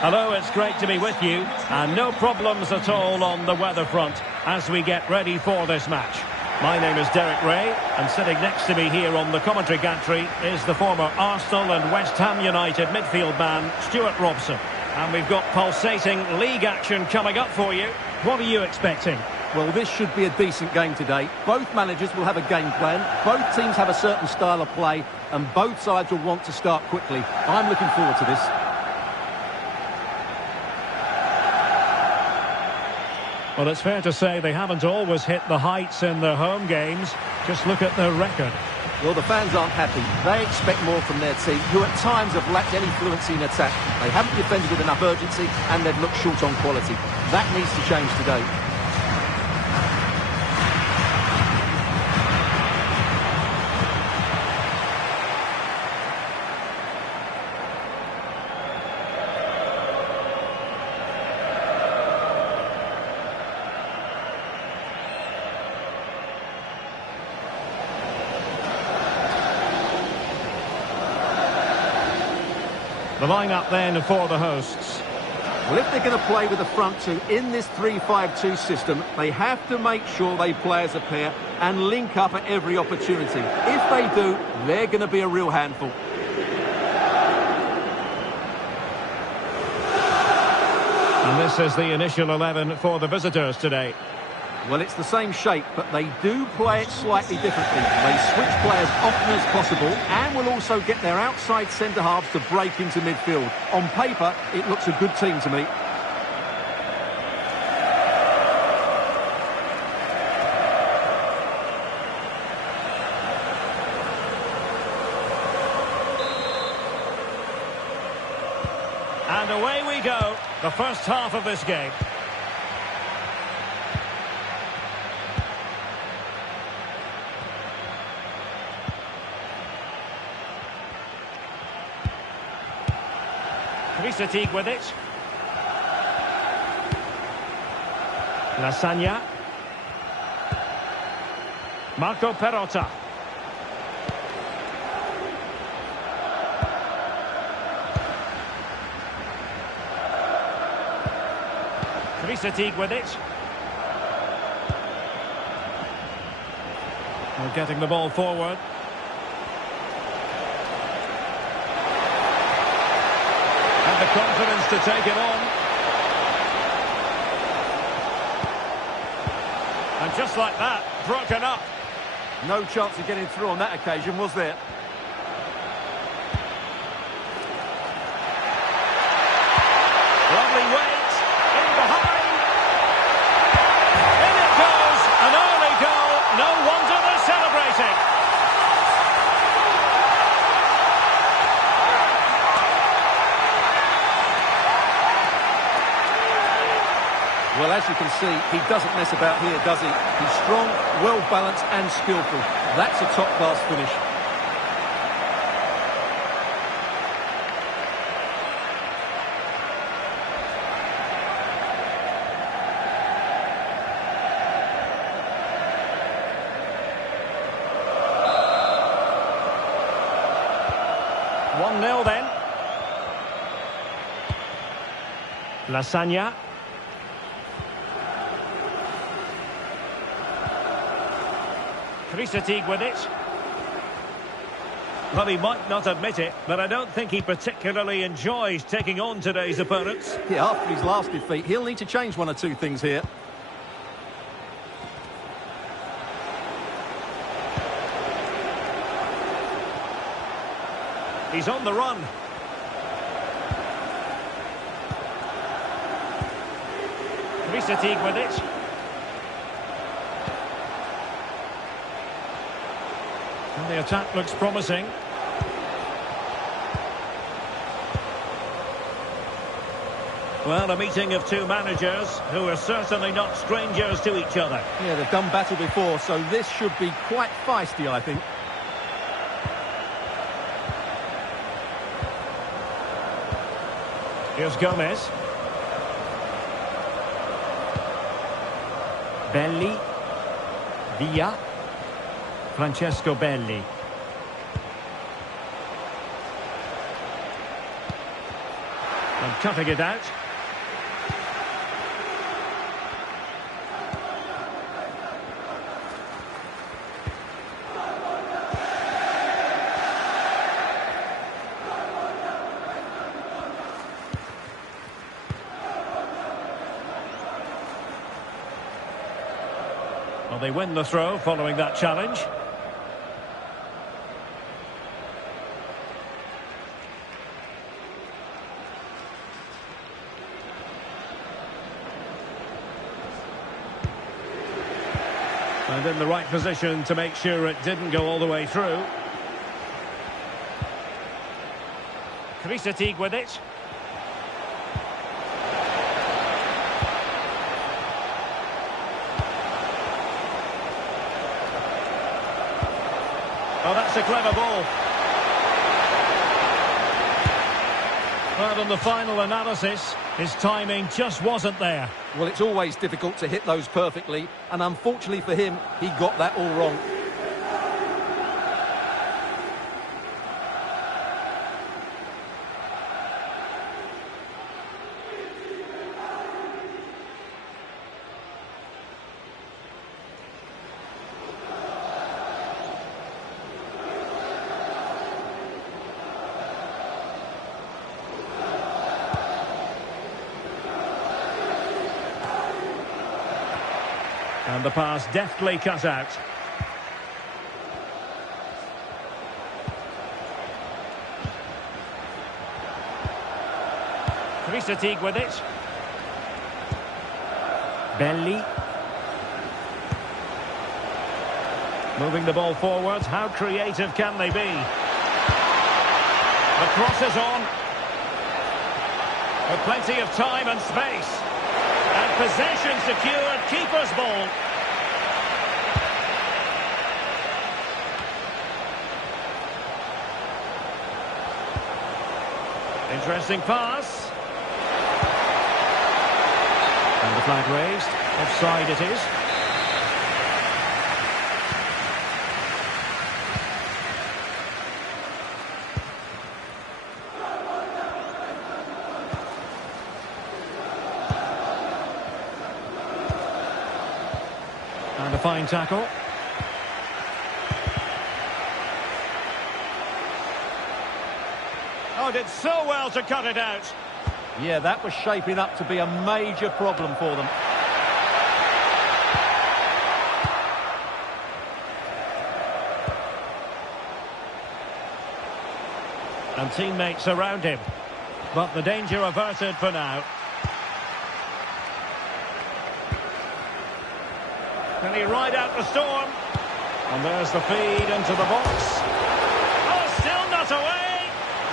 Hello, it's great to be with you, and no problems at all on the weather front as we get ready for this match. My name is Derek Ray, and sitting next to me here on the commentary gantry is the former Arsenal and West Ham United midfield man, Stuart Robson. And we've got pulsating league action coming up for you. What are you expecting? Well, this should be a decent game today. Both managers will have a game plan, both teams have a certain style of play, and both sides will want to start quickly. I'm looking forward to this. Well, it's fair to say they haven't always hit the heights in their home games. Just look at their record. Well, the fans aren't happy. They expect more from their team, who at times have lacked any fluency in attack. They haven't defended with enough urgency, and they've looked short on quality. That needs to change today. The line-up then for the hosts. Well, if they're going to play with the front two in this 3-5-2 system, they have to make sure they play as a pair and link up at every opportunity. If they do, they're going to be a real handful. And this is the initial 11 for the visitors today. Well, it's the same shape, but they do play it slightly differently. They switch players often as possible and will also get their outside centre-halves to break into midfield. On paper, it looks a good team to me. And away we go, the first half of this game. Fatigue with it. Lasagna. Marco Perotta. Fatigue with it. We're getting the ball forward. The confidence to take it on. And just like that, broken up. No chance of getting through on that occasion, was there? Lovely weight, in behind. In it goes, an early goal. No wonder they're celebrating. Well, as you can see, he doesn't mess about here, does he? He's strong, well-balanced and skillful. That's a top-class finish. One 0 then. Lasagna. Fatigue with it. Well, he might not admit it, but I don't think he particularly enjoys taking on today's opponents. Yeah, after his last defeat, he'll need to change one or two things here. He's on the run. Fatigue with it. And the attack looks promising. Well, a meeting of two managers who are certainly not strangers to each other. Yeah, they've done battle before, so this should be quite feisty, I think. Here's Gomez. Belli. Via. Francesco Belli. And cutting it out. Well, they win the throw following that challenge. And in the right position to make sure it didn't go all the way through. Fc26 with it. Oh, that's a clever ball. But on the final analysis, his timing just wasn't there. Well, it's always difficult to hit those perfectly, and unfortunately for him, he got that all wrong. And the pass deftly cut out. Fc26 with it. Belly. Moving the ball forwards. How creative can they be? The cross is on. With plenty of time and space. And possession secured. Keeper's ball. Interesting pass. And the flag raised. Offside it is. And a fine tackle. Oh, did so well to cut it out. Yeah, that was shaping up to be a major problem for them. And teammates around him. But the danger averted for now. Can he ride out the storm? And there's the feed into the box. Oh, still not away!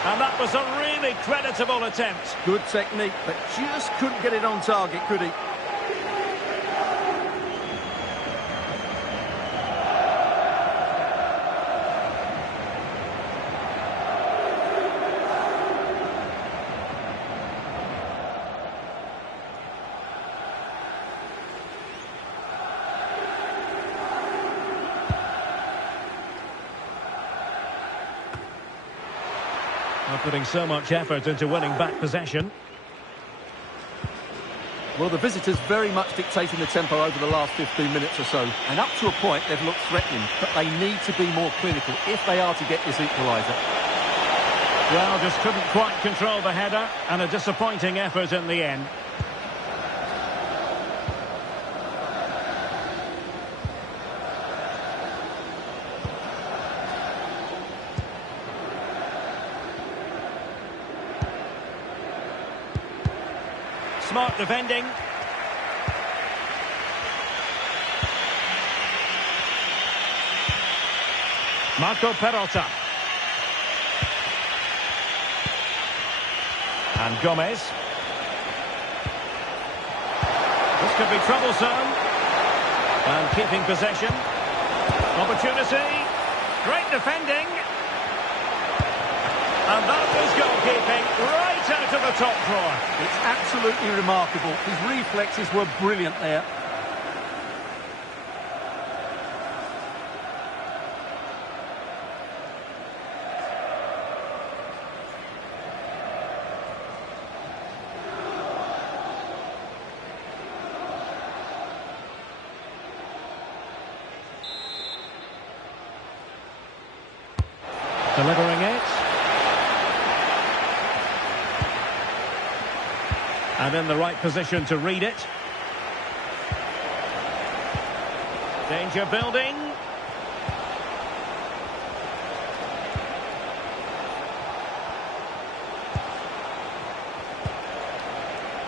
And that was a really creditable attempt. Good technique, but just couldn't get it on target, could he? Putting so much effort into winning back possession. Well, the visitors very much dictating the tempo over the last 15 minutes or so. And up to a point, they've looked threatening. But they need to be more clinical if they are to get this equaliser. Well, just couldn't quite control the header. And a disappointing effort in the end. Smart defending. Marco Perota. And Gomez. This could be troublesome. And keeping possession. Opportunity. Great defending. And that was goalkeeping right out of the top drawer. It's absolutely remarkable. His reflexes were brilliant there. Delivering it. And in the right position to read it. Danger building.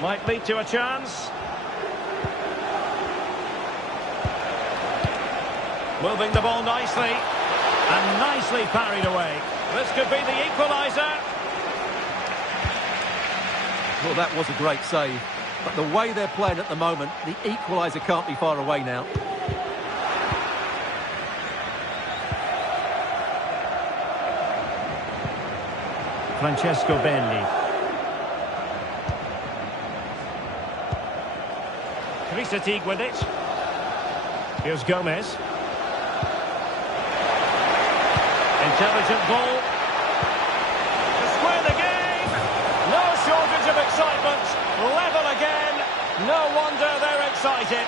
Might lead to a chance. Moving the ball nicely. And nicely parried away. This could be the equaliser. Well, that was a great save. But the way they're playing at the moment, the equaliser can't be far away now. Francesco Belli. Krisatig with it. Here's Gomez. Intelligent ball. To square the game. No shortage of excitement. Level again. No wonder they're excited.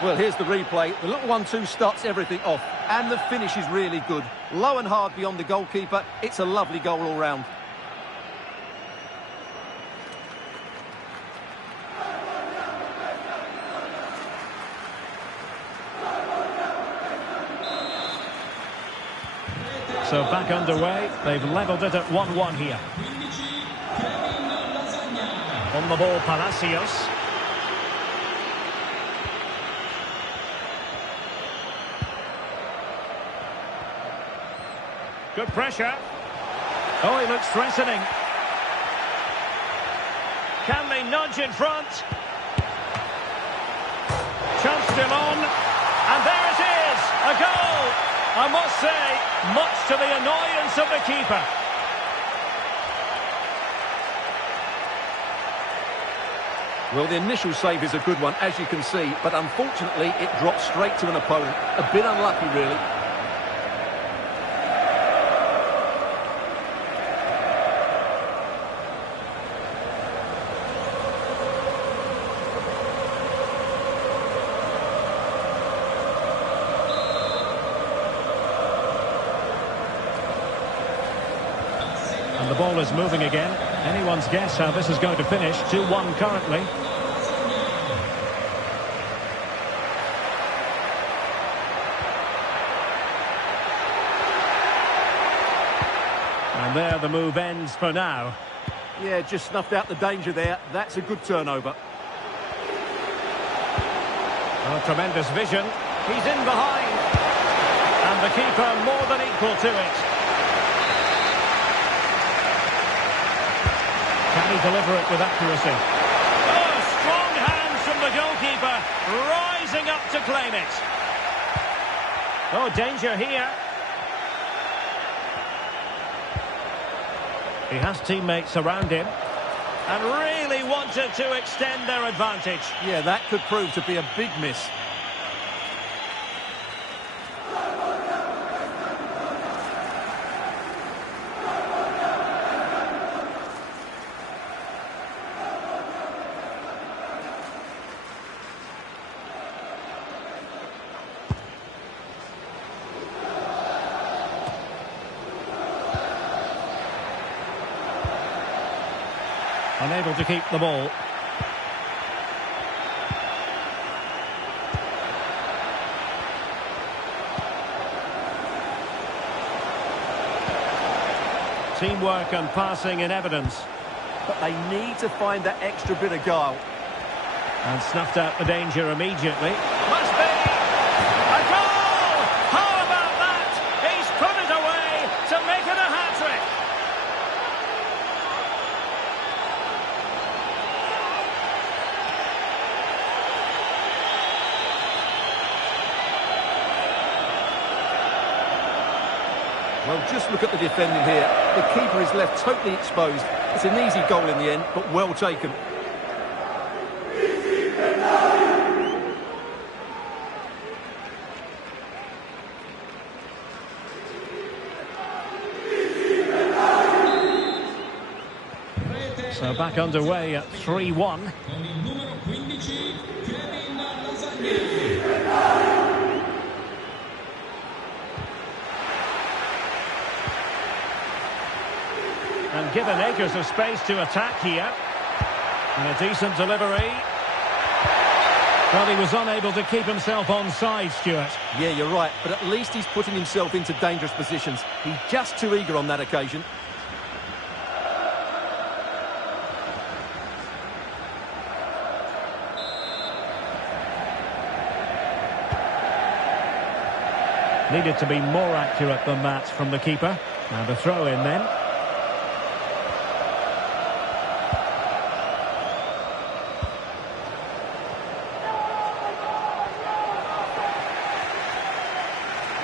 Well, here's the replay. The little 1-2 starts everything off. And the finish is really good. Low and hard beyond the goalkeeper. It's a lovely goal all round. So back underway. They've levelled it at 1-1 here. On the ball, Palacios. Good pressure. Oh, he looks threatening. Can they nudge in front? Chance still on. And there it is, a goal. I must say, much to the annoyance of the keeper. Well, the initial save is a good one, as you can see, but unfortunately it dropped straight to an opponent. A bit unlucky, really. And the ball is moving again. Anyone's guess how this is going to finish. 2-1 currently. And there the move ends for now. Yeah, just snuffed out the danger there. That's a good turnover. Oh, tremendous vision. He's in behind. And the keeper more than equal to it. Can he deliver it with accuracy? Oh, strong hands from the goalkeeper, rising up to claim it. Oh, danger here. He has teammates around him and really wanted to extend their advantage. Yeah, that could prove to be a big miss. Unable to keep the ball. Teamwork and passing in evidence. But they need to find that extra bit of guile. And snuffed out the danger immediately. Must be! A goal! How about that? He's put it away to make it a hat-trick. Well, just look at the defending here. The keeper is left totally exposed. It's an easy goal in the end, but well taken. back underway at 3-1. And given acres of space to attack here. And a decent delivery. Well, he was unable to keep himself onside, Stuart. Yeah, you're right, but at least he's putting himself into dangerous positions. He's just too eager on that occasion. Needed to be more accurate than that from the keeper. And a throw in then.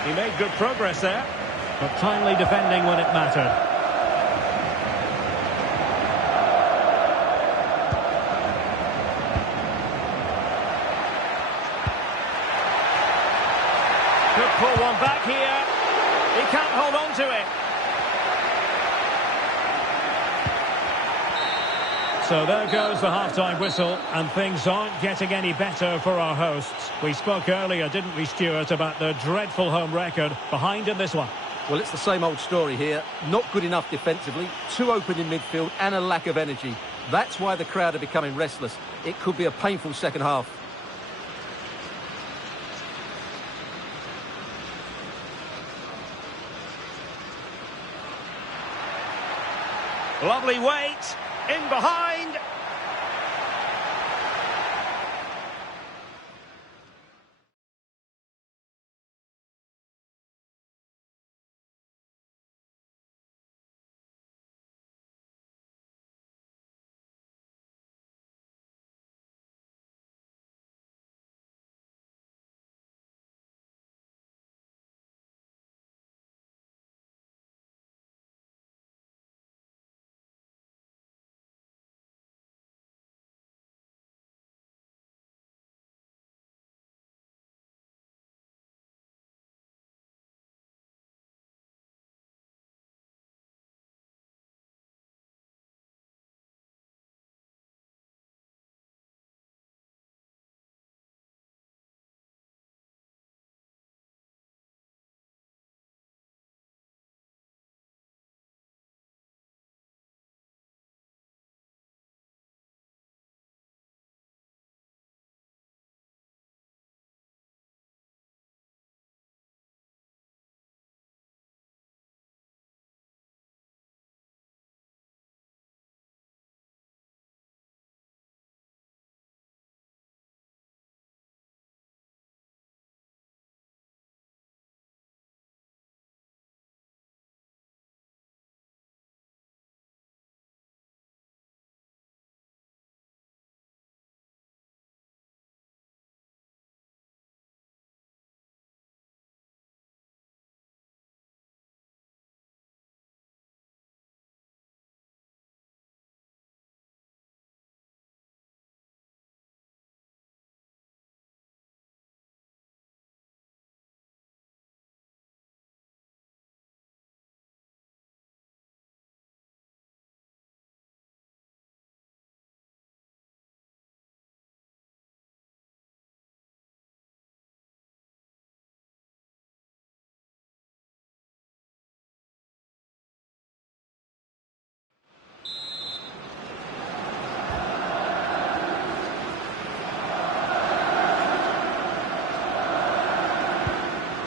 He made good progress there, but timely defending when it mattered. Could pull one back here. He can't hold on to it. So there goes the half-time whistle, and things aren't getting any better for our hosts. We spoke earlier, didn't we, Stuart, about the dreadful home record behind in this one. Well, it's the same old story here. Not good enough defensively, too open in midfield, and a lack of energy. That's why the crowd are becoming restless. It could be a painful second half. Lovely weight, in behind.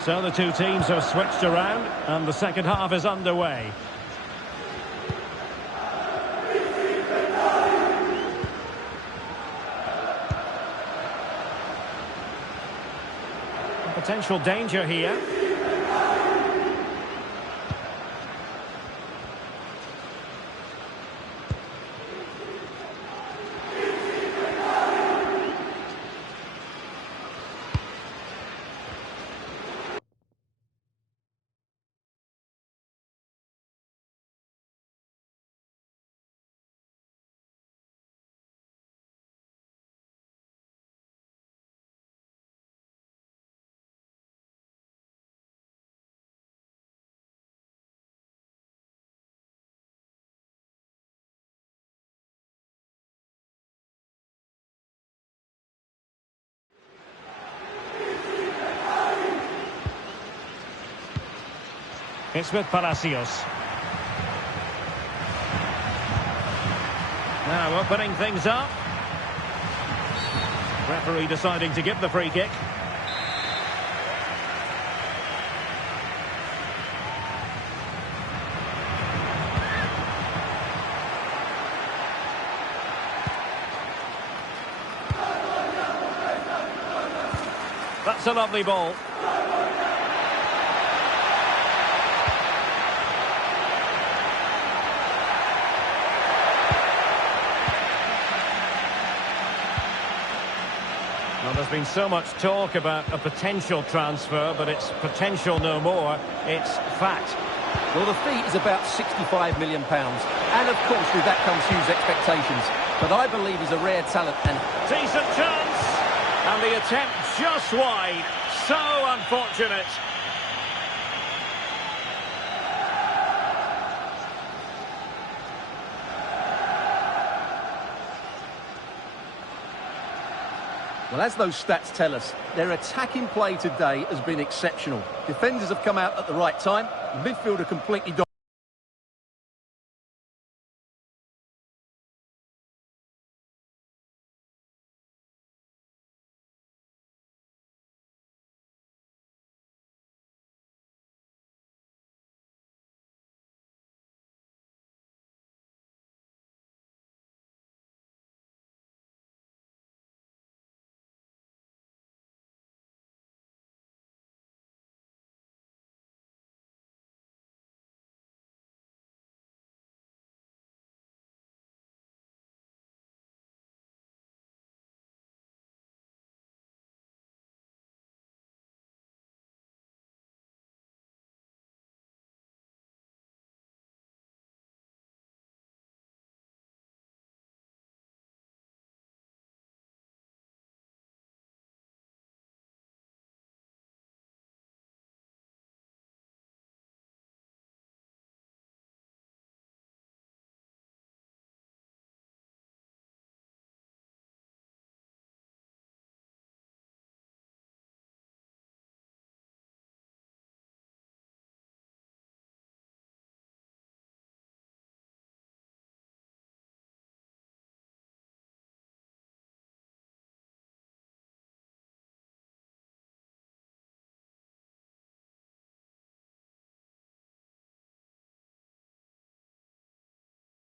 So the two teams have switched around, and the second half is underway. Potential danger here. It's with Palacios. Now opening things up. Referee deciding to give the free kick. That's a lovely ball. Well, there's been so much talk about a potential transfer, but it's potential no more. It's fact. Well, the fee is about £65 million. And, of course, with that comes huge expectations. But I believe he's a rare talent and... Decent chance! And the attempt just wide. So unfortunate. Well, as those stats tell us, their attacking play today has been exceptional. Defenders have come out at the right time. The midfield are completely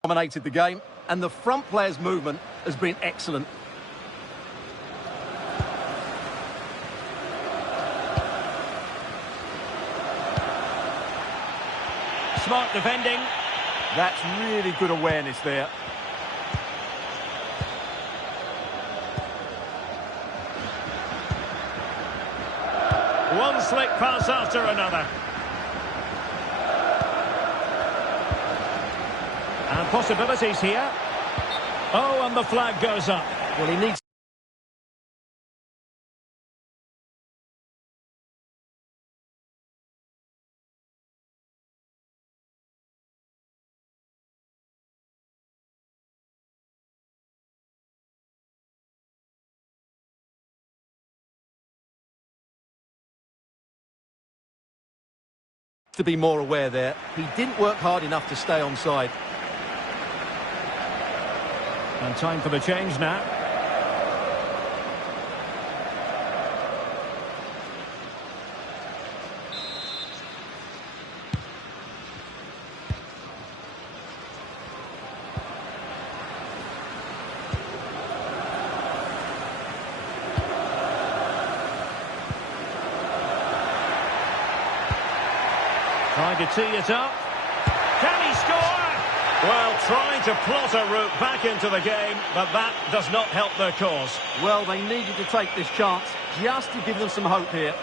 dominated the game, and the front player's movement has been excellent. Smart defending. That's really good awareness there. One slick pass after another. And possibilities here. Oh, and the flag goes up. Well, he needs to be more aware there. He didn't work hard enough to stay onside. And time for the change now. Trying to tee it up. Can he score? Well, trying to plot a route back into the game, but that does not help their cause. Well, they needed to take this chance just to give them some hope here.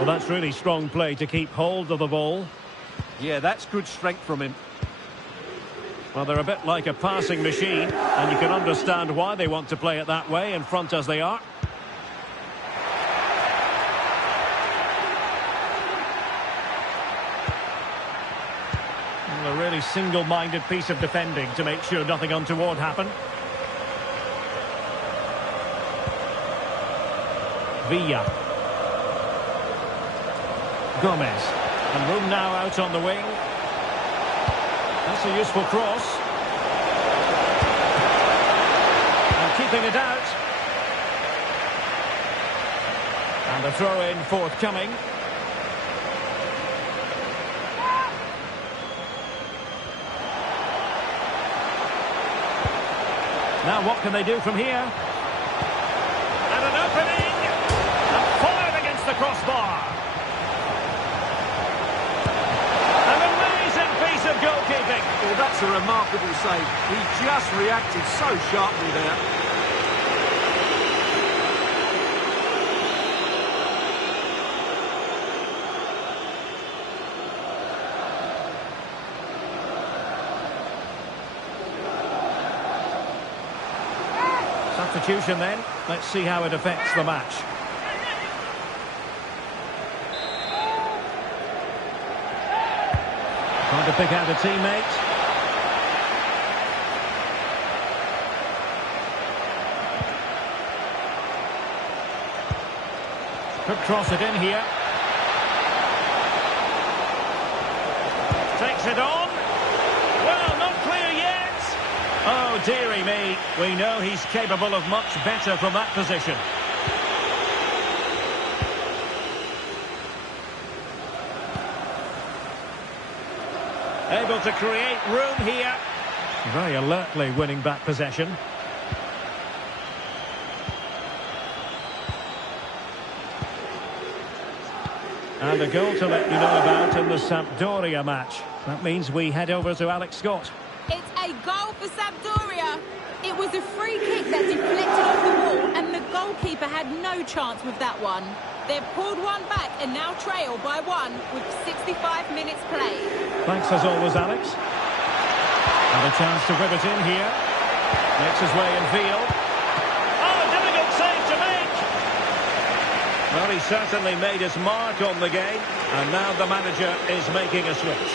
Well, that's really strong play to keep hold of the ball. Yeah, that's good strength from him. Well, they're a bit like a passing machine, and you can understand why they want to play it that way, in front as they are. Well, a really single-minded piece of defending to make sure nothing untoward happened. Villa. Gomez. And room now out on the wing. That's a useful cross. And keeping it out. And the throw-in forthcoming. Now what can they do from here? And an opening! And fired against the crossbar. An amazing piece of goalkeeping. Well, that's a remarkable save. He just reacted so sharply there. Substitution then. Let's see how it affects the match. Trying to pick out a teammate. Could cross it in here. Takes it on. Well, not clear yet. Oh, dearie me. We know he's capable of much better from that position. Able to create room here. Very alertly winning back possession. And a goal to let you know about in the Sampdoria match. That means we head over to Alex Scott. It's a goal for Sampdoria. It was a free kick that deflected off the wall, and the goalkeeper had no chance with that one. They've pulled one back and now trail by one with 65 minutes played. Thanks as always, Alex. And a chance to whip it in here. Makes his way in field. Oh, a difficult save to make. Well, he certainly made his mark on the game, and now the manager is making a switch.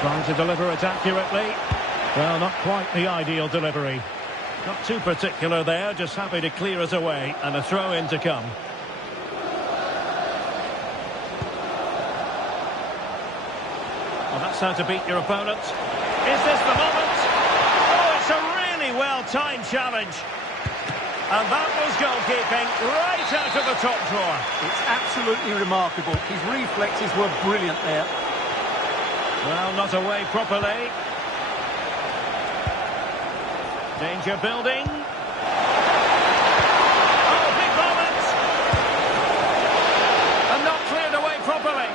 Trying to deliver it accurately. Well, not quite the ideal delivery. Not too particular there, just happy to clear it away, and a throw-in to come. Well, that's how to beat your opponent. Is this the moment? Oh, it's a really well-timed challenge. And that was goalkeeping right out of the top drawer. It's absolutely remarkable. His reflexes were brilliant there. Well, not away properly. Danger building. Oh, big moment! And not cleared away properly.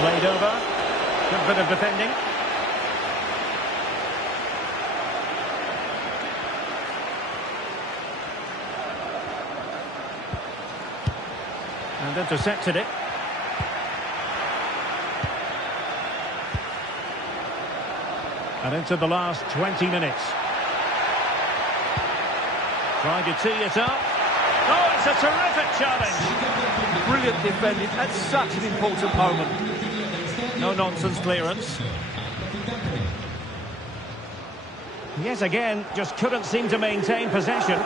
Played over. Good bit of defending. And intercepted it. And into the last 20 minutes. Trying to tee it up. Oh, it's a terrific challenge. Brilliant defending at such an important moment. No nonsense clearance. Yet again, just couldn't seem to maintain possession.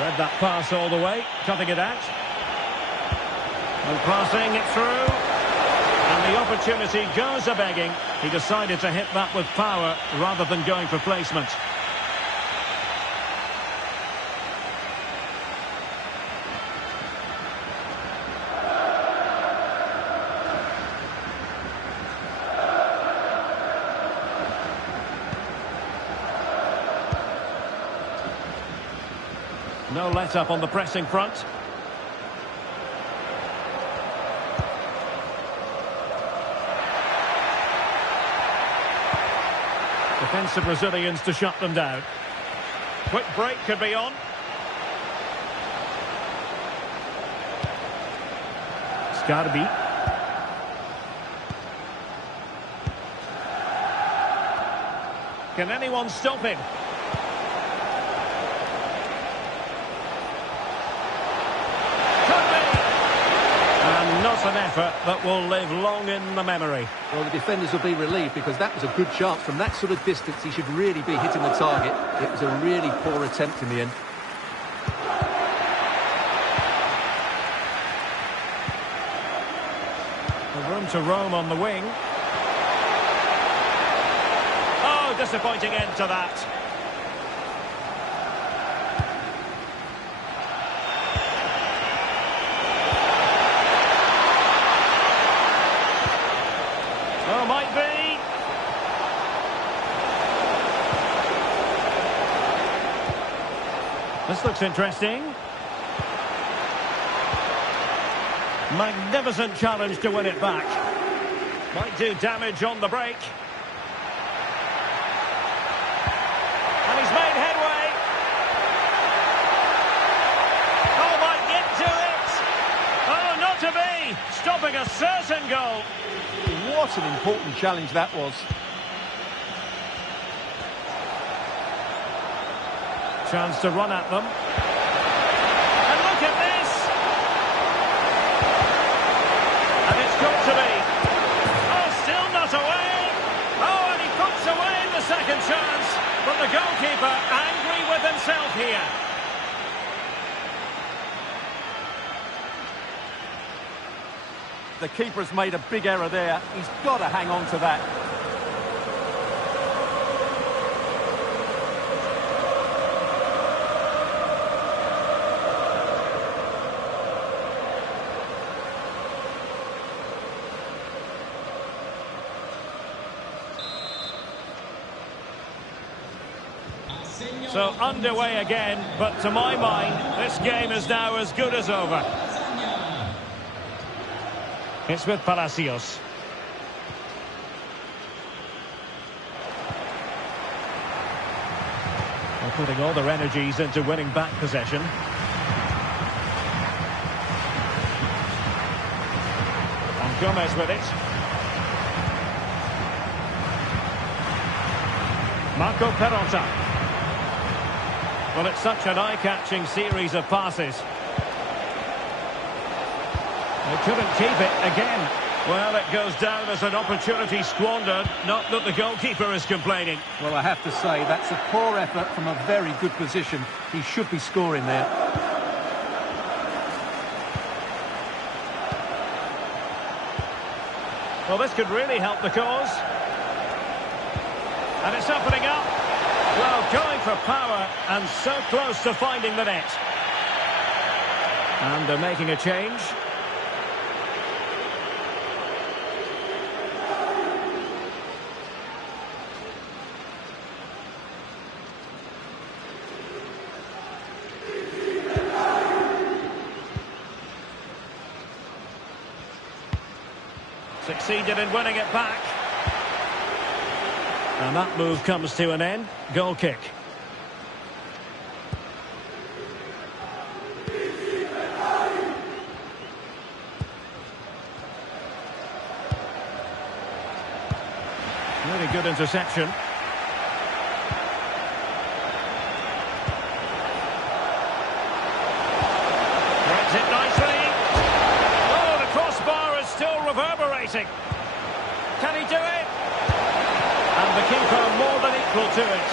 Read that pass all the way, cutting it out. And passing it through. And the opportunity goes a-begging. He decided to hit that with power rather than going for placement. No let-up on the pressing front. Defensive Brazilians to shut them down. Quick break could be on. Scarbi. Can anyone stop him? And not an effort that will live long in the memory. Well, the defenders will be relieved because that was a good chance. From that sort of distance, he should really be hitting the target. It was a really poor attempt in the end. Room to roam on the wing. Oh, disappointing end to that. Oh, might be. This looks interesting. Magnificent challenge to win it back. Might do damage on the break. And he's made headway. Oh, might get to it. Oh, not to be. Stopping a certain goal. What an important challenge that was. Chance to run at them. And look at this. And it's got to be. Oh, still not away. Oh, and he puts away the second chance. But the goalkeeper angry with himself here. The keeper's made a big error there. He's got to hang on to that. So underway again, but to my mind, this game is now as good as over. It's with Palacios. They're putting all their energies into winning back possession. And Gomez with it. Marco Perotta. Well, it's such an eye-catching series of passes. They couldn't keep it again. Well, it goes down as an opportunity squandered. Not that the goalkeeper is complaining. Well, I have to say, that's a poor effort from a very good position. He should be scoring there. Well, this could really help the cause. And it's opening up. Well, going for power and so close to finding the net. And they're making a change. Succeeded in winning it back. And that move comes to an end. Goal kick. Really good interception. Breaks it nicely. Oh, the crossbar is still reverberating. Can he do it? And the keeper more than equal to it.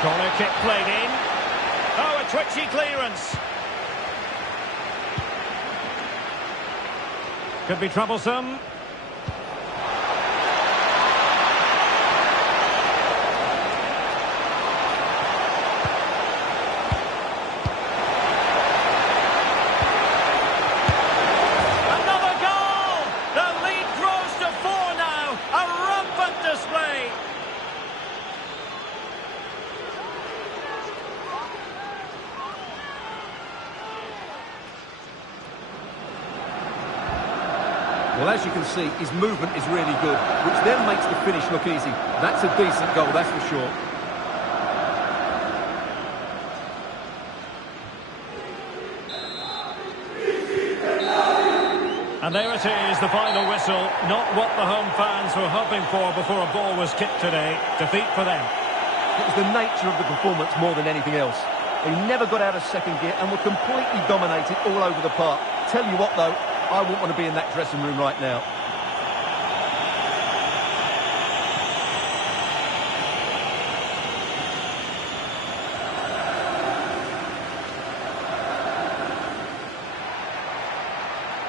Corner kick played in. Oh, a twitchy clearance. Could be troublesome. Well, as you can see, his movement is really good, which then makes the finish look easy. That's a decent goal, that's for sure. And there it is, the final whistle. Not what the home fans were hoping for before a ball was kicked today. Defeat for them. It was the nature of the performance more than anything else. They never got out of second gear and were completely dominated all over the park. Tell you what, though, I wouldn't want to be in that dressing room right now.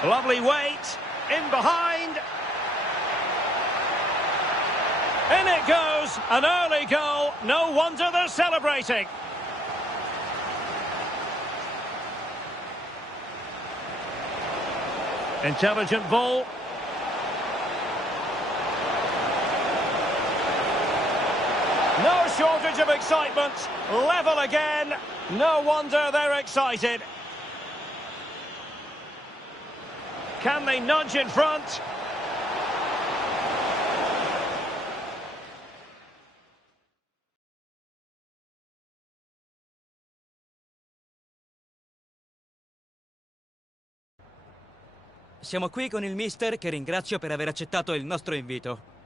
Lovely weight, in behind. In it goes, an early goal. No wonder they're celebrating. Intelligent ball. No shortage of excitement. Level again. No wonder they're excited. Can they nudge in front? Siamo qui con il mister, che ringrazio per aver accettato il nostro invito.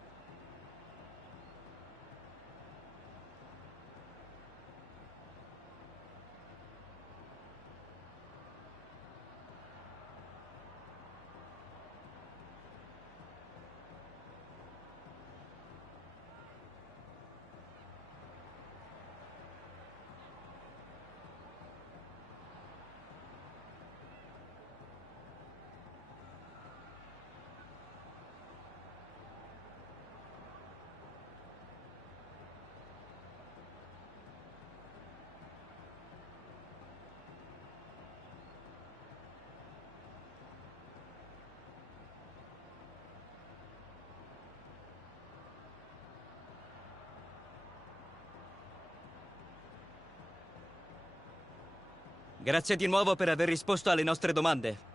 Grazie di nuovo per aver risposto alle nostre domande.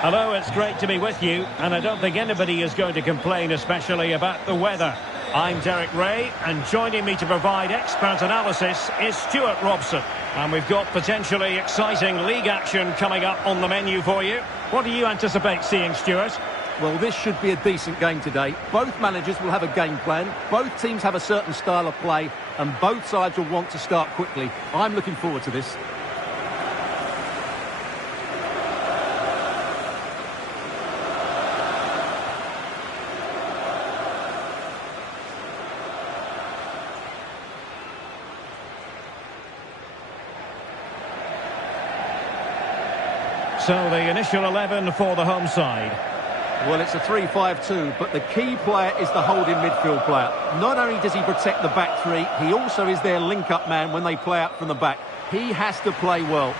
Hello, it's great to be with you, and I don't think anybody is going to complain, especially about the weather. I'm Derek Ray, and joining me to provide expert analysis is Stuart Robson. And we've got potentially exciting league action coming up on the menu for you. What do you anticipate seeing, Stuart? Well, this should be a decent game today. Both managers will have a game plan. Both teams have a certain style of play, and both sides will want to start quickly. I'm looking forward to this. So the initial 11 for the home side. Well, it's a 3-5-2, but the key player is the holding midfield player. Not only does he protect the back three, he also is their link-up man when they play out from the back. He has to play well.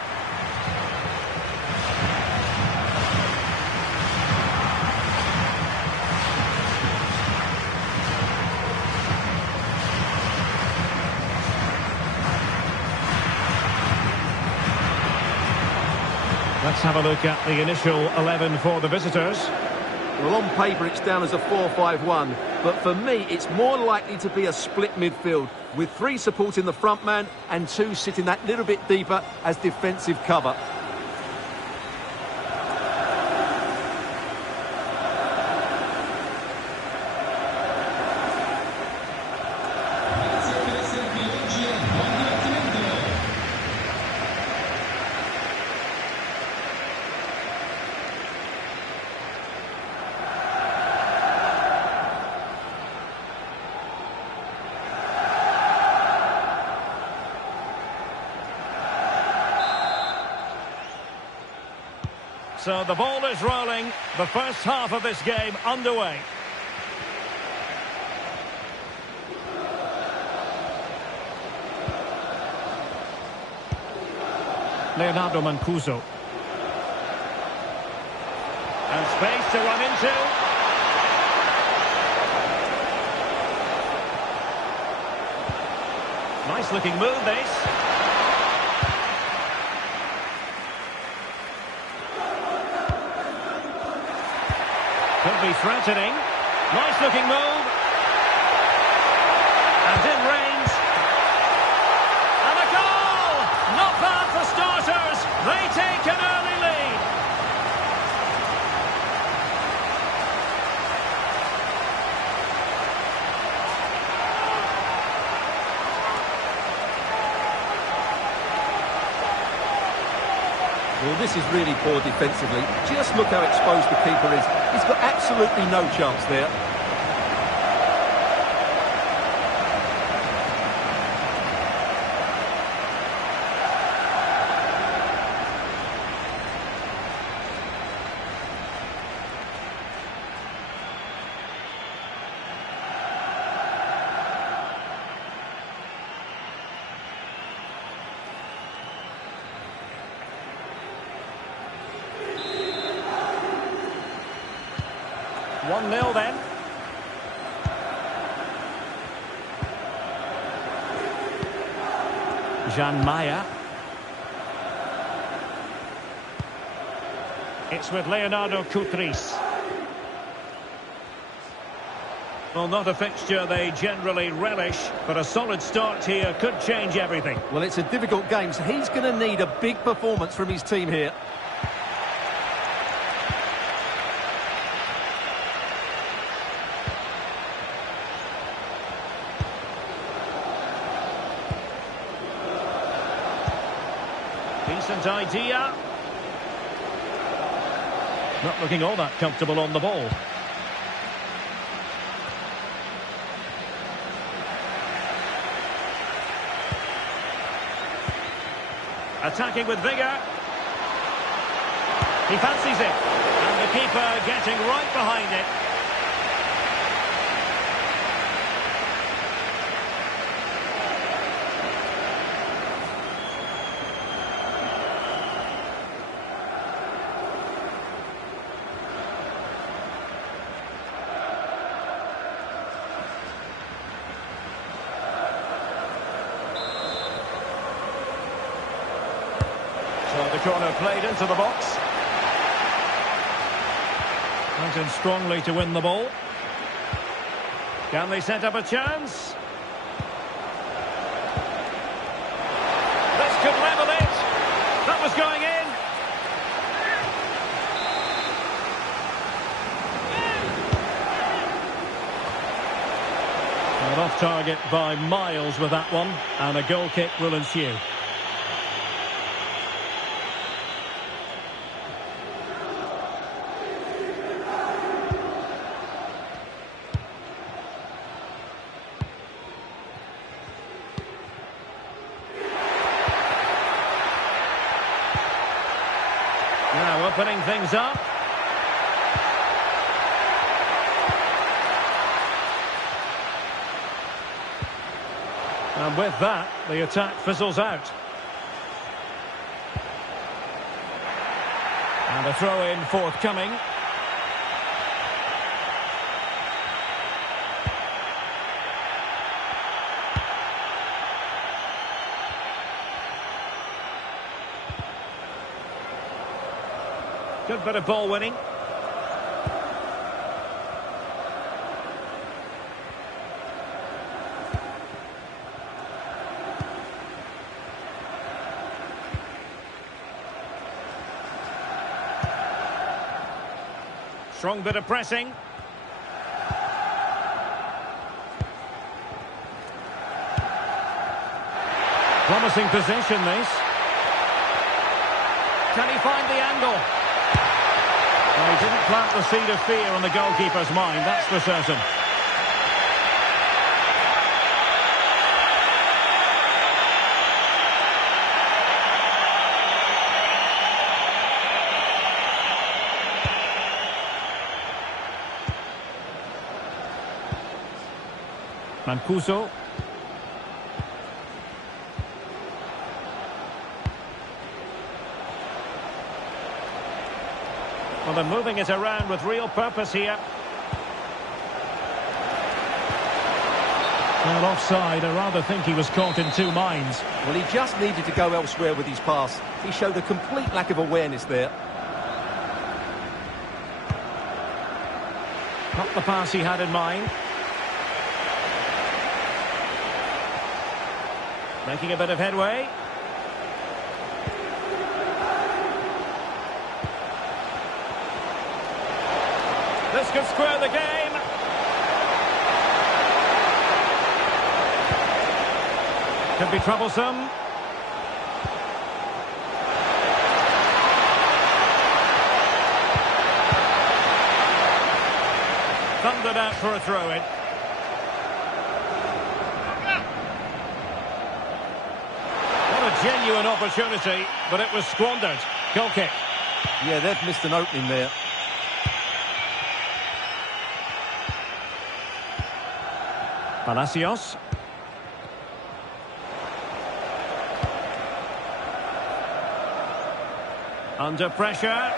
Let's have a look at the initial 11 for the visitors. Well, on paper, it's down as a 4-5-1, but for me, it's more likely to be a split midfield, with 3 supporting the front man and 2 sitting that little bit deeper as defensive cover. So the ball is rolling. The first half of this game underway. Leonardo Mancuso. And space to run into. Nice looking move, this. Could be threatening. Nice looking move. And in range. And a goal! Not bad for starters. They take an early lead. Well, this is really poor defensively. Just look how exposed the keeper is. He's got absolutely no chance there. One 0 then. Jan Maya. It's with Leonardo Kutris. Well, not a fixture they generally relish, but a solid start here could change everything. Well, it's a difficult game, so he's going to need a big performance from his team here. Decent idea. Not looking all that comfortable on the ball. Attacking with vigour. He fancies it. And the keeper getting right behind it. So the corner played into the box. Went in strongly to win the ball. Can they set up a chance? This could level it. That was going in. And off target by miles with that one. And a goal kick will ensue. Now opening things up. And with that, the attack fizzles out. And a throw-in forthcoming. Good bit of ball winning. Strong bit of pressing. Promising position, this. Can he find the angle? Well, he didn't plant the seed of fear on the goalkeeper's mind, that's for certain. Mancuso. Well, they're moving it around with real purpose here. Well, offside. I rather think he was caught in two minds. Well, he just needed to go elsewhere with his pass. He showed a complete lack of awareness there. Not the pass he had in mind. Making a bit of headway. This could square the game. Could be troublesome. Thundered out for a throw-in. Genuine opportunity, but it was squandered. Goal kick. Yeah, they've missed an opening there. Palacios. Under pressure.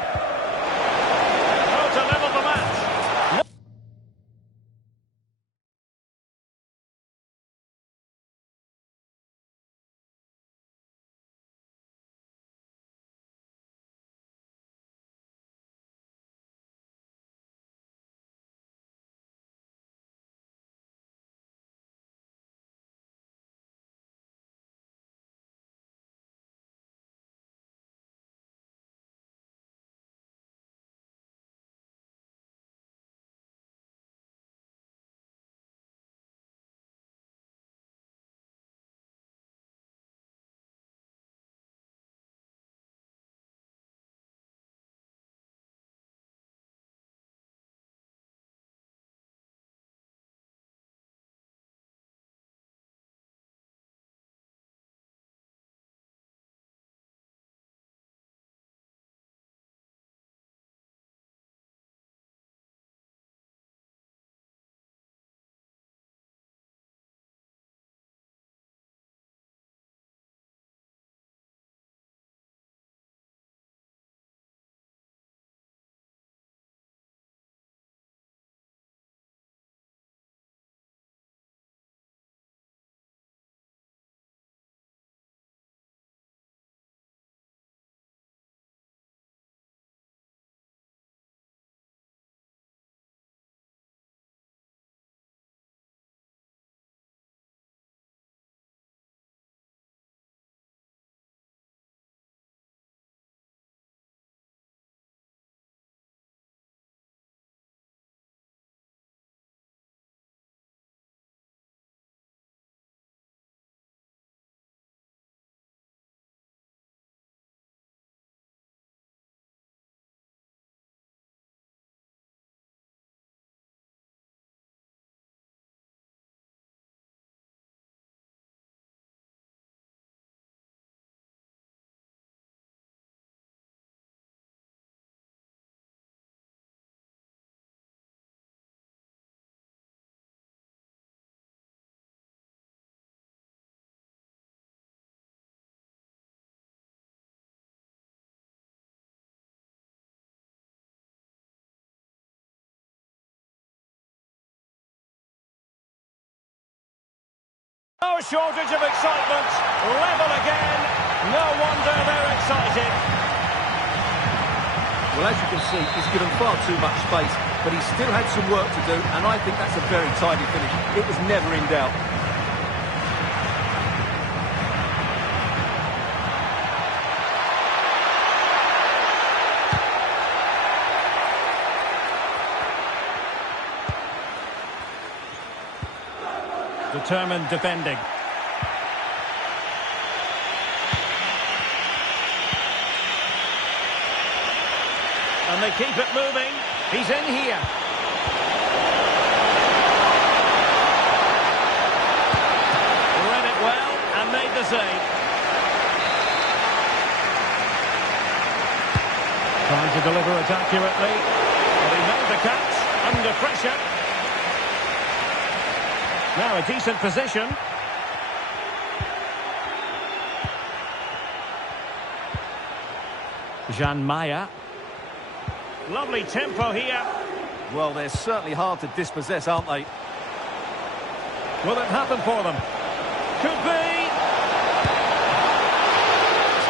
No shortage of excitement. Level again. No wonder they're excited. Well, as you can see, he's given far too much space, but he still had some work to do, and I think that's a very tidy finish. It was never in doubt. Determined defending. And they keep it moving. He's in here. Read it well and made the save. Trying to deliver it accurately. But he made the catch under pressure. Now a decent position. Jan Maya. Lovely tempo here. Well, they're certainly hard to dispossess, aren't they? Will it happen for them? Could be.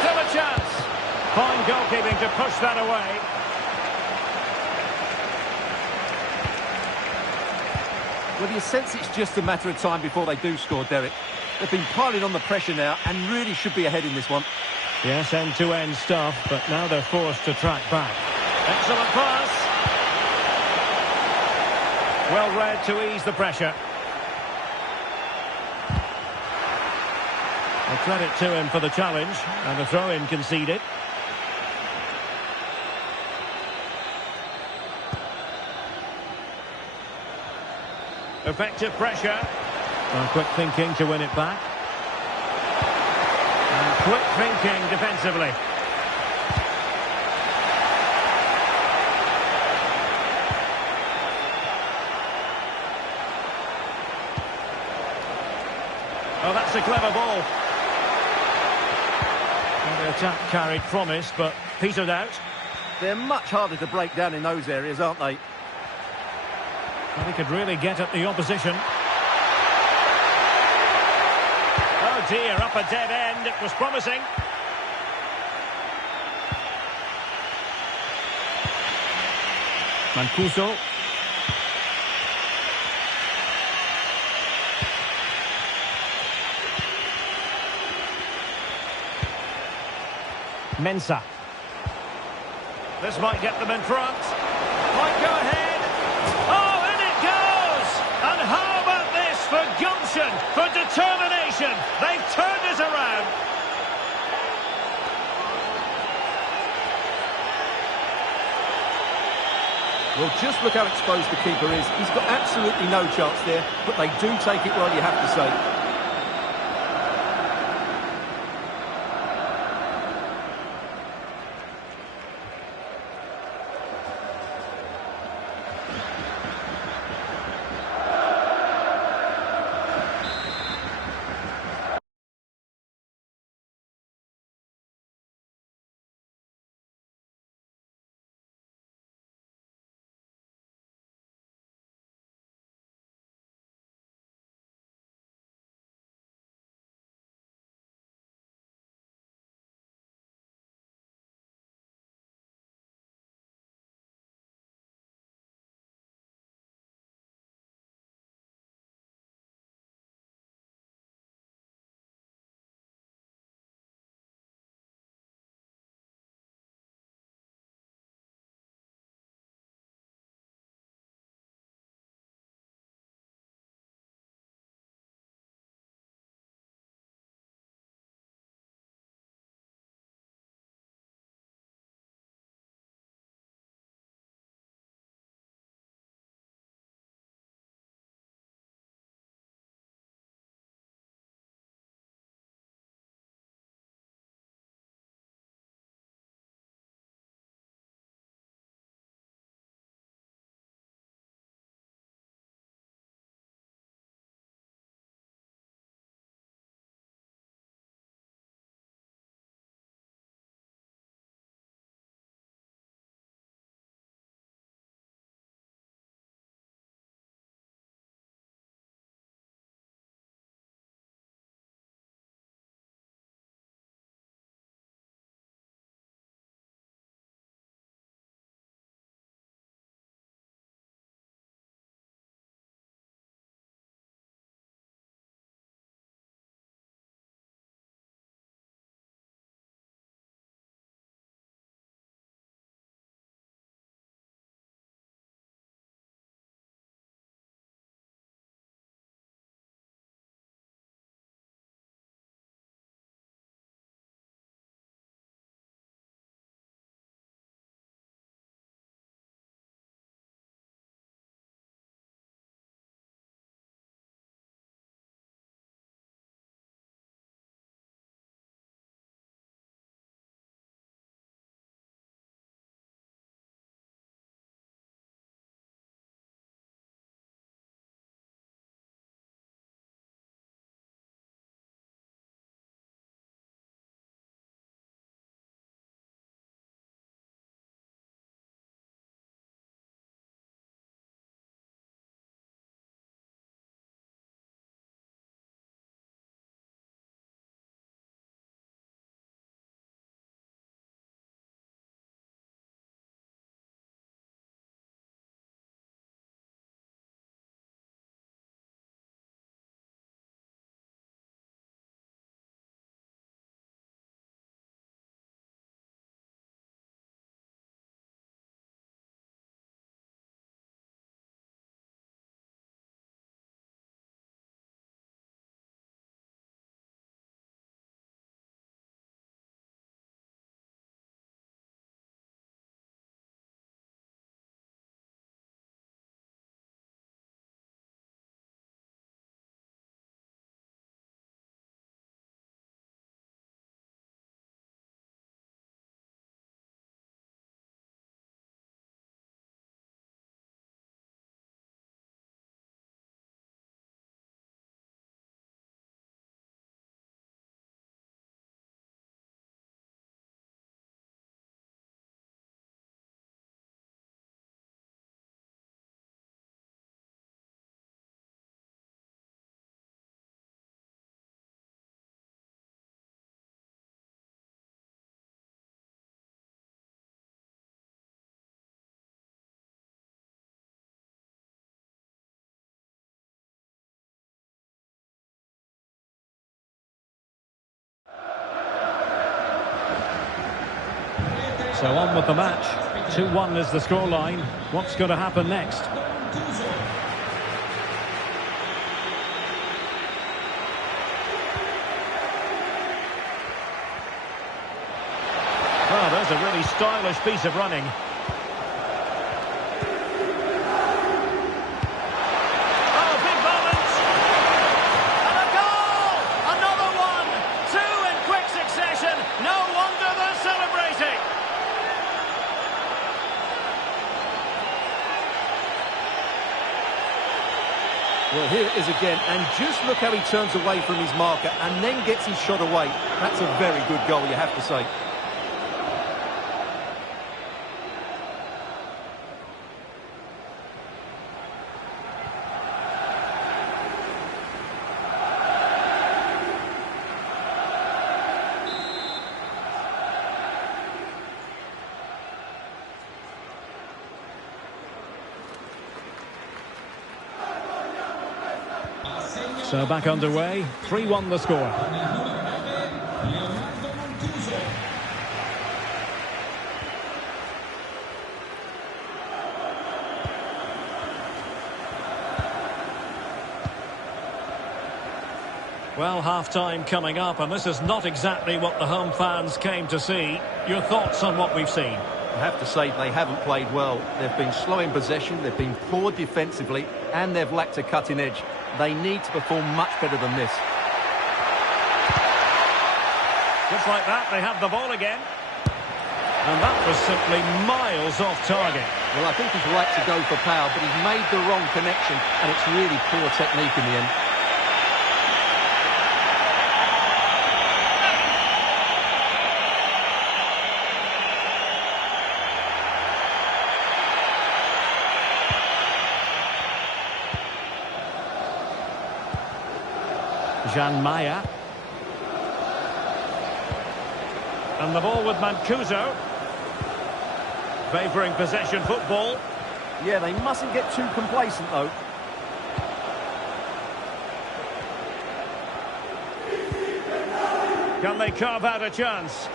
Still a chance. Fine goalkeeping to push that away. Well, you sense it's just a matter of time before they do score, Derek. They've been piling on the pressure now and really should be ahead in this one. Yes, end-to-end stuff, but now they're forced to track back. Excellent pass. Well read to ease the pressure. A credit to him for the challenge, and a throw-in conceded. Effective pressure. And quick thinking to win it back. And quick thinking defensively. Oh, that's a clever ball. Well, the attack carried promise, but petered out. They're much harder to break down in those areas, aren't they? Well, he could really get at the opposition. Oh dear, up a dead end. It was promising. Mancuso. Mensah. This might get them in front. Might go ahead. Oh, in it goes! And how about this for gumption, for determination? They've turned it around. Well, just look how exposed the keeper is. He's got absolutely no chance there, but they do take it well, you have to say. So on with the match. 2-1 is the scoreline. What's going to happen next? Well, there's a really stylish piece of running. Oh, big moment! And a goal! Another one! Two in quick succession. No wonder they're celebrating. Well, here it is again, and just look how he turns away from his marker and then gets his shot away. That's a very good goal, you have to say. So back underway, 3-1 the score. Well, half-time coming up, and this is not exactly what the home fans came to see. Your thoughts on what we've seen? I have to say they haven't played well. They've been slow in possession, they've been poor defensively, and they've lacked a cutting edge. They need to perform much better than this. Just like that, they have the ball again. And that was simply miles off target. Well, I think he's right to go for power, but he's made the wrong connection, and it's really poor technique in the end. Jan Maya. And the ball with Mancuso. Favouring possession football. Yeah, they mustn't get too complacent, though. Can they carve out a chance?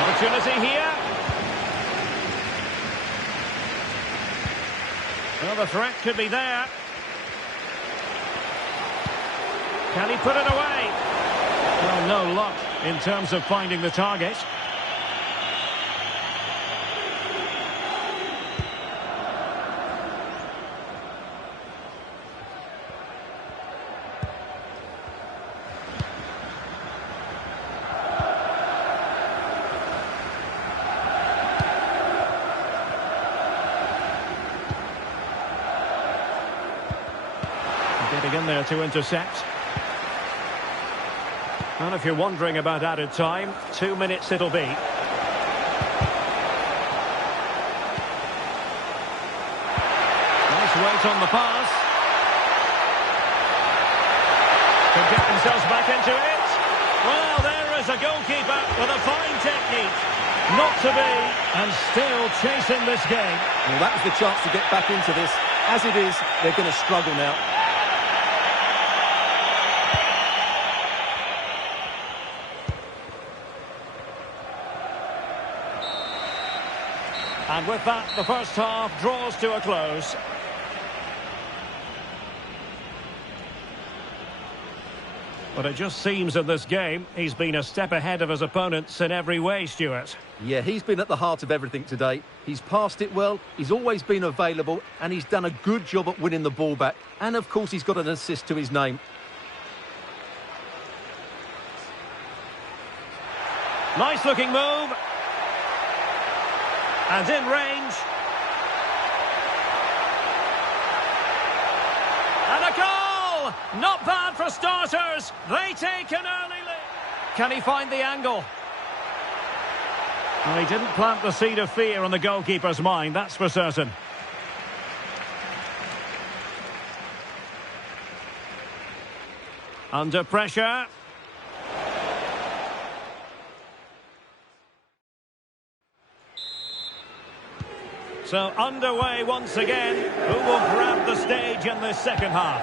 Opportunity here. Well, the threat could be there. Can he put it away? Well, no luck in terms of finding the target. Getting in there to intercept. And if you're wondering about added time, 2 minutes it'll be. Nice weight on the pass. Could get themselves back into it. Well, there is a goalkeeper with a fine technique. Not to be, and still chasing this game. Well, that was the chance to get back into this. As it is, they're going to struggle now. And with that, the first half draws to a close. But it just seems in this game, he's been a step ahead of his opponents in every way, Stuart. Yeah, he's been at the heart of everything today. He's passed it well, he's always been available, and he's done a good job at winning the ball back. And, of course, he's got an assist to his name. Nice-looking move. And in range. And a goal! Not bad for starters. They take an early lead. Can he find the angle? Well, he didn't plant the seed of fear on the goalkeeper's mind, that's for certain. Under pressure. So underway once again. Who will grab the stage in this second half?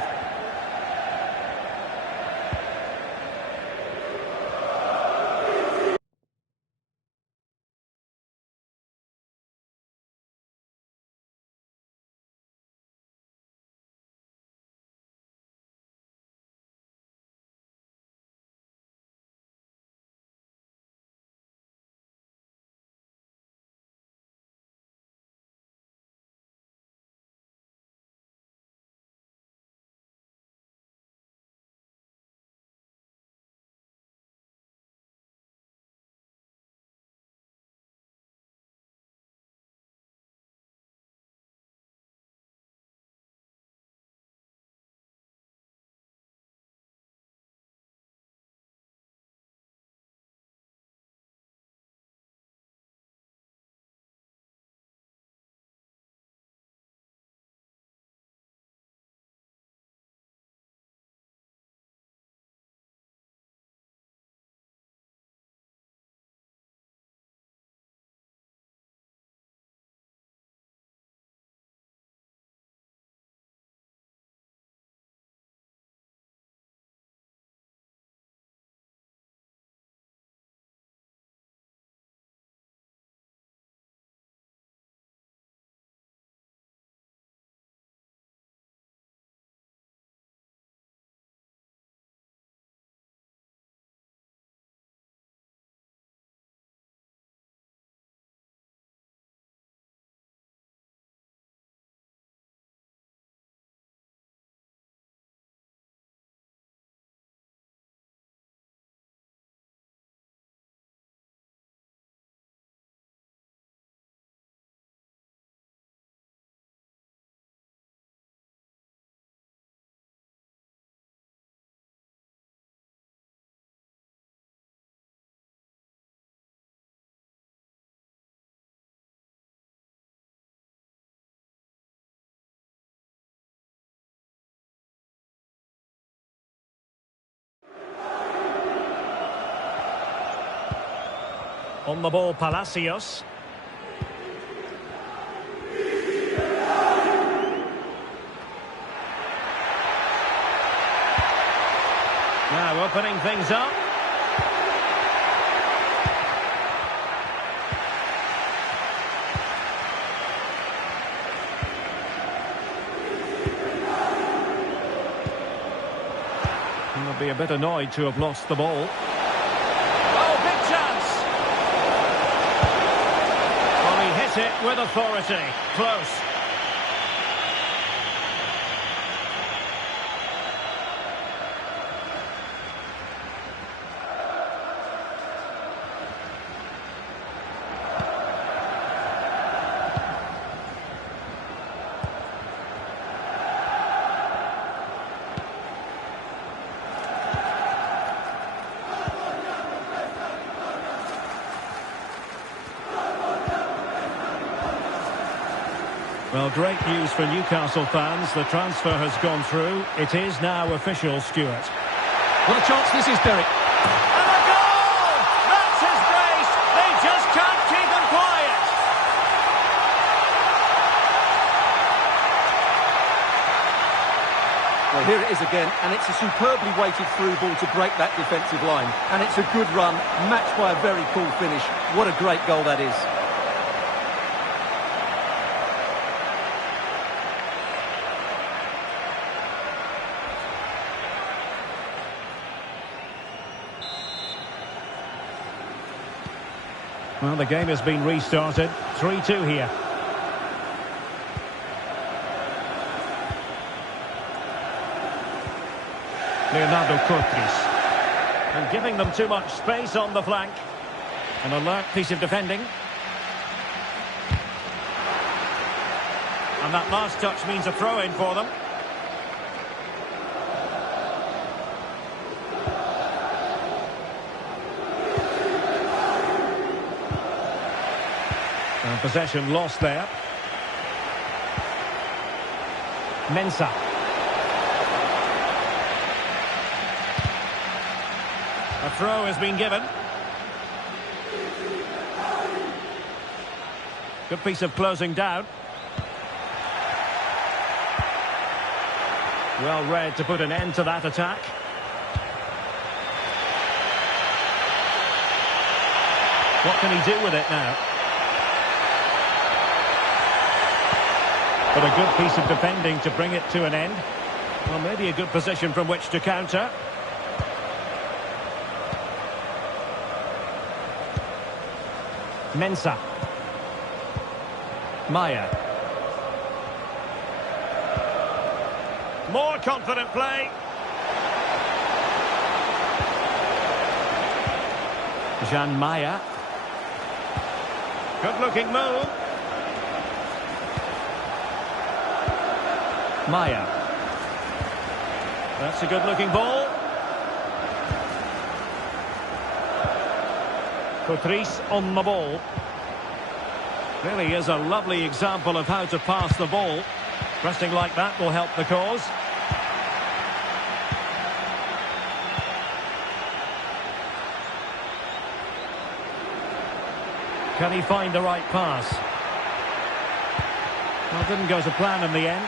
On the ball, Palacios. Now opening things up. He'll be a bit annoyed to have lost the ball. Oh, big chance! Well, he hit it with authority. Close. Well, great news for Newcastle fans. The transfer has gone through. It is now official, Stuart. What a chance this is, Derek. And a goal! That's his brace. They just can't keep him quiet. Well, here it is again, and it's a superbly weighted through ball to break that defensive line. And it's a good run, matched by a very cool finish. What a great goal that is. Well, the game has been restarted. 3-2 here. Leonardo Cortés. And giving them too much space on the flank. An alert piece of defending. And that last touch means a throw-in for them. And possession lost there. Mensah. A throw has been given. Good piece of closing down. Well read to put an end to that attack. What can he do with it now? But a good piece of defending to bring it to an end. Well, maybe a good position from which to counter. Mensah. Maya. More confident play. Jean Maya. Good looking move. Maya. That's a good looking ball. Cortés on the ball. Really is a lovely example of how to pass the ball. Pressing like that will help the cause. Can he find the right pass? Well, it didn't go to plan in the end.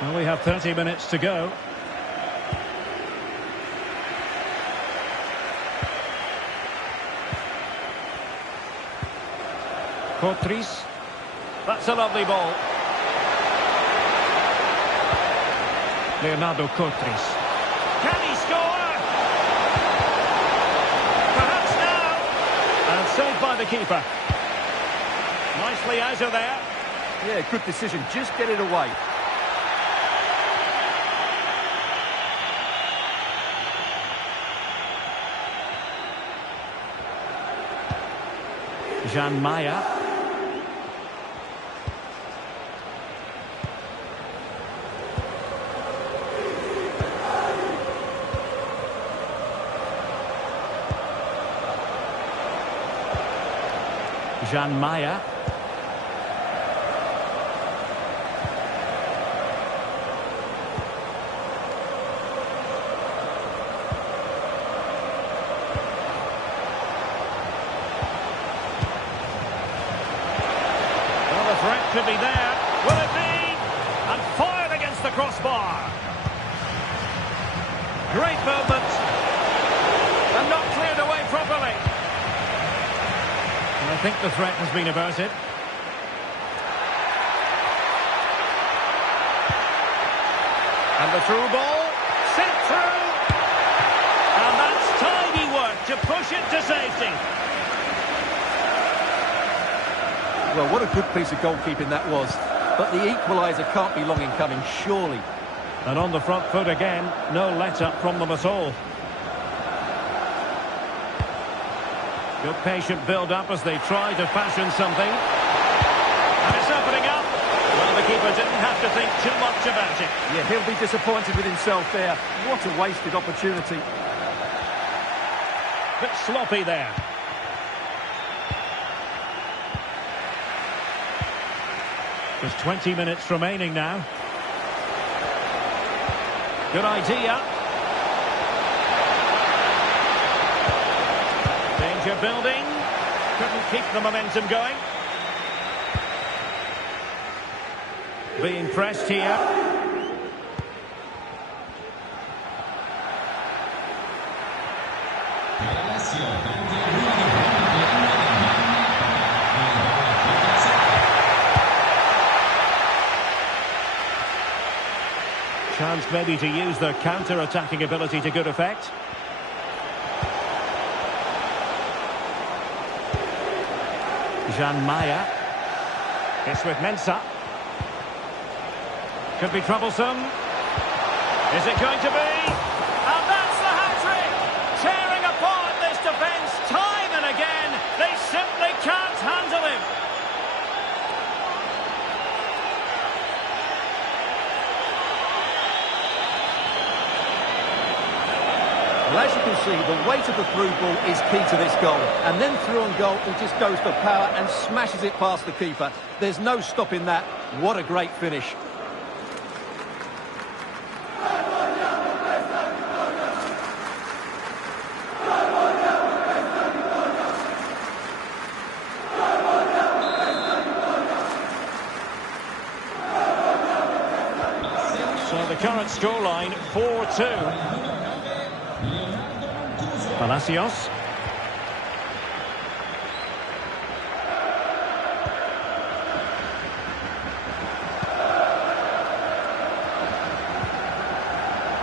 Well, we have 30 minutes to go. Cortés. That's a lovely ball. Leonardo Cortés. Can he score? Perhaps now. And saved by the keeper. Nicely out of there. Yeah, good decision. Just get it away. Jean Maya. Jean Maya. Great movement. And not cleared away properly. And I think the threat has been averted. And the through ball, sent through. And that's tidy work to push it to safety. Well, what a good piece of goalkeeping that was. But the equaliser can't be long in coming, surely. And on the front foot again, no let-up from them at all. Good patient build-up as they try to fashion something. And it's opening up. Well, the keeper didn't have to think too much about it. Yeah, he'll be disappointed with himself there. What a wasted opportunity. Bit sloppy there. There's 20 minutes remaining now. Good idea. Danger building. Couldn't keep the momentum going. Being pressed here. Chance maybe to use their counter-attacking ability to good effect. Jan Maya. It's with Mensah. Could be troublesome. Is it going to be? And that's the hat-trick! Tearing apart this defence time and again. They simply can't handle him. Well, as you can see, the weight of the through ball is key to this goal. And then through on goal, he just goes for power and smashes it past the keeper. There's no stopping that. What a great finish. So the current scoreline, 4-2. Palacios.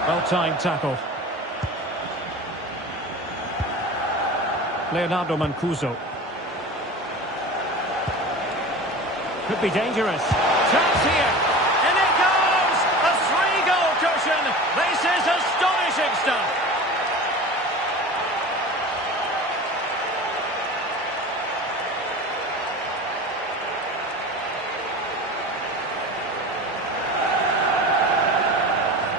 Well-timed tackle. Leonardo Mancuso. Could be dangerous. Chance here. And it goes! A 3-goal cushion. This is astonishing stuff.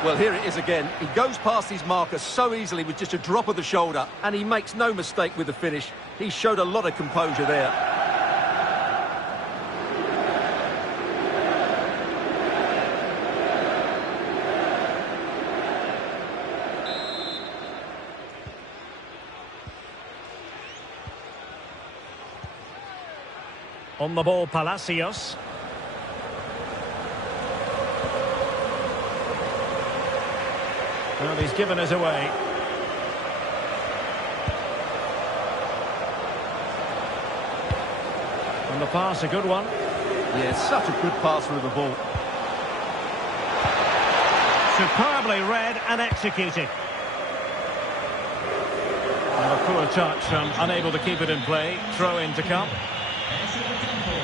Well, here it is again. He goes past his marker so easily with just a drop of the shoulder, and he makes no mistake with the finish. He showed a lot of composure there. On the ball, Palacios. Well, he's given us away. And the pass, a good one. Yeah, such a good pass through the ball. Superbly read and executed. And a poor touch, unable to keep it in play. Throw in to come.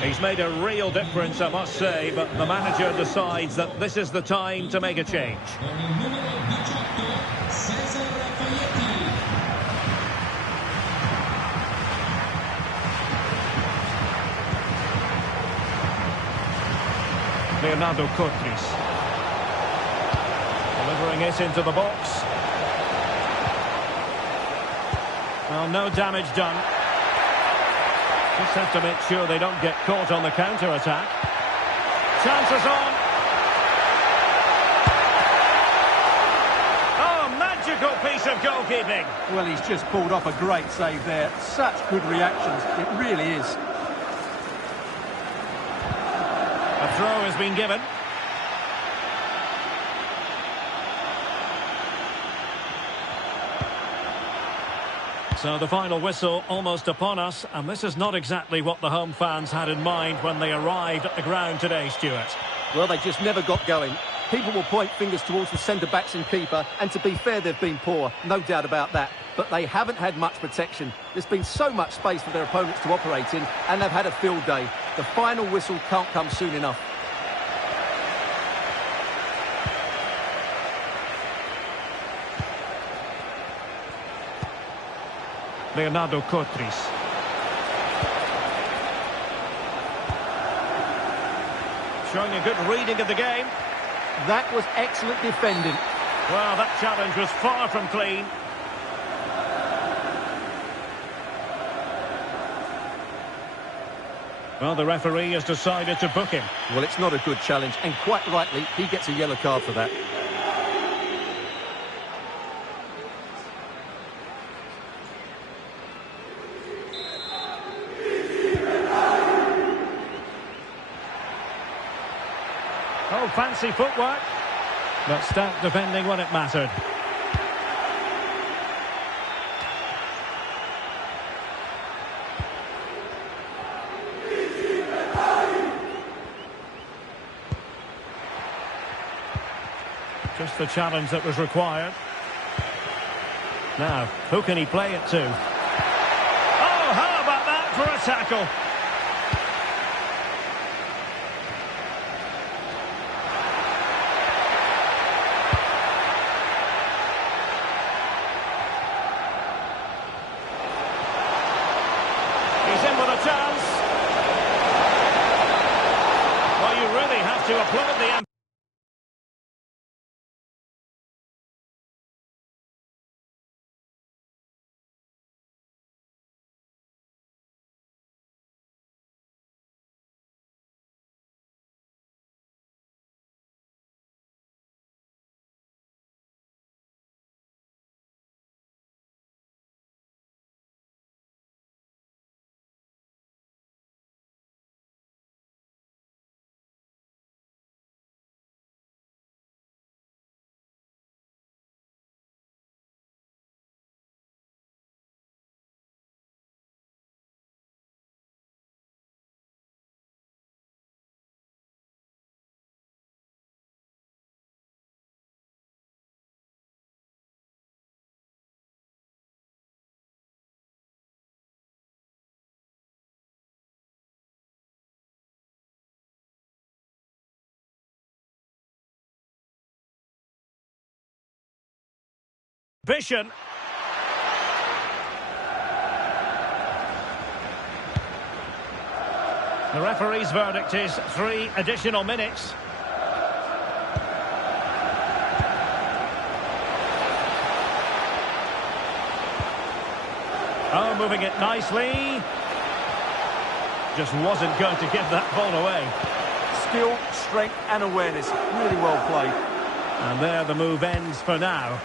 He's made a real difference, I must say, but the manager decides that this is the time to make a change. Leonardo Cortris. Delivering it into the box. Well, no damage done. Just have to make sure they don't get caught on the counter-attack. Chances on. Oh, magical piece of goalkeeping. Well, he's just pulled off a great save there. Such good reactions. It really is. A throw has been given. So the final whistle almost upon us, and this is not exactly what the home fans had in mind when they arrived at the ground today, Stuart. Well, they just never got going. People will point fingers towards the centre-backs and keeper, and to be fair, they've been poor, no doubt about that. But they haven't had much protection. There's been so much space for their opponents to operate in, and they've had a field day. The final whistle can't come soon enough. Leonardo Cotris. Showing a good reading of the game. That was excellent defending. Well, that challenge was far from clean. Well, the referee has decided to book him. Well, it's not a good challenge, and quite rightly, he gets a yellow card for that. Oh, fancy footwork. But stout defending when it mattered. Just the challenge that was required. Now, who can he play it to? Oh, how about that for a tackle? He's in with a chance. Well, you really have to applaud the ambition. The referee's verdict is 3 additional minutes. Oh, moving it nicely. Just wasn't going to give that ball away. Skill, strength and awareness. Really well played. And there the move ends for now.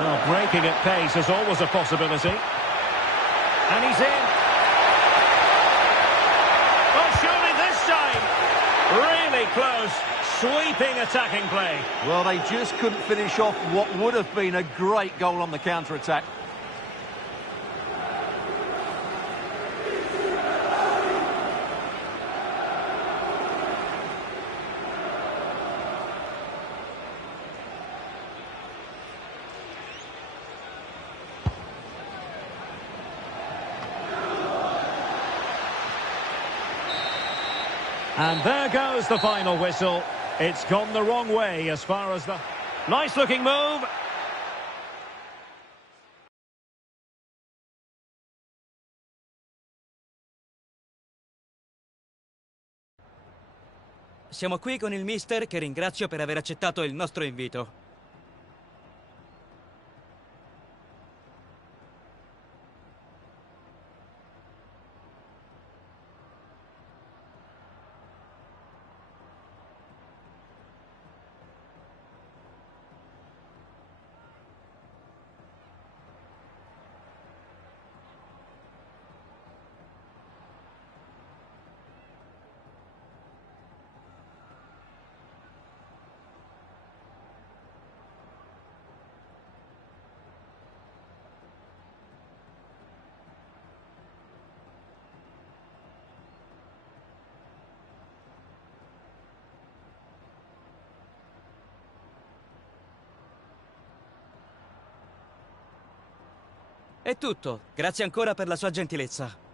Well, breaking at pace is always a possibility. And he's in. Oh, surely this time. Really close. Sweeping attacking play. Well, they just couldn't finish off what would have been a great goal on the counter-attack. And there goes the final whistle. It's gone the wrong way as far as the... Nice looking move. Siamo qui con il mister che ringrazio per aver accettato il nostro invito. È tutto. Grazie ancora per la sua gentilezza.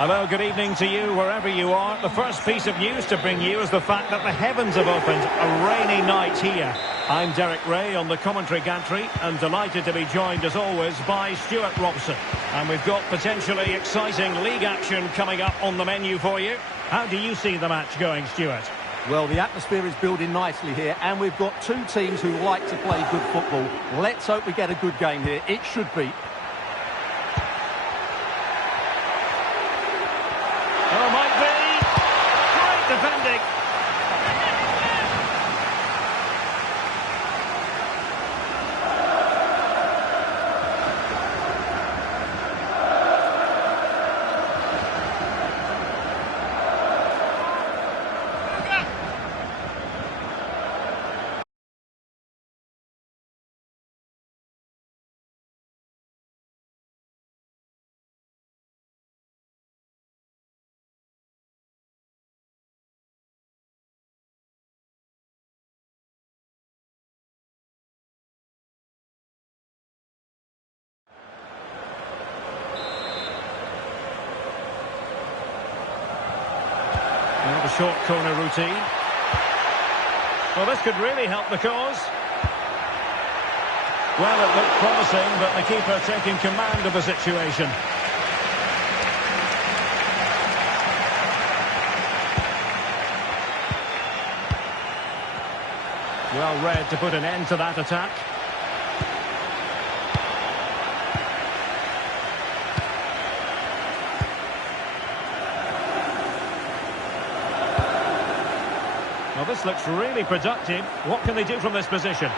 Hello, good evening to you wherever you are. The first piece of news to bring you is the fact that the heavens have opened. A rainy night here. I'm Derek Ray on the commentary gantry and delighted to be joined as always by Stuart Robson. And we've got potentially exciting league action coming up on the menu for you. How do you see the match going, Stuart? Well, the atmosphere is building nicely here, and we've got two teams who like to play good football. Let's hope we get a good game here. It should be. Oh, might be. Great defending. Well, the short corner routine. Well, this could really help the cause. Well, it looked promising, but the keeper taking command of the situation. Well read to put an end to that attack. Well, this looks really productive. What can they do from this position?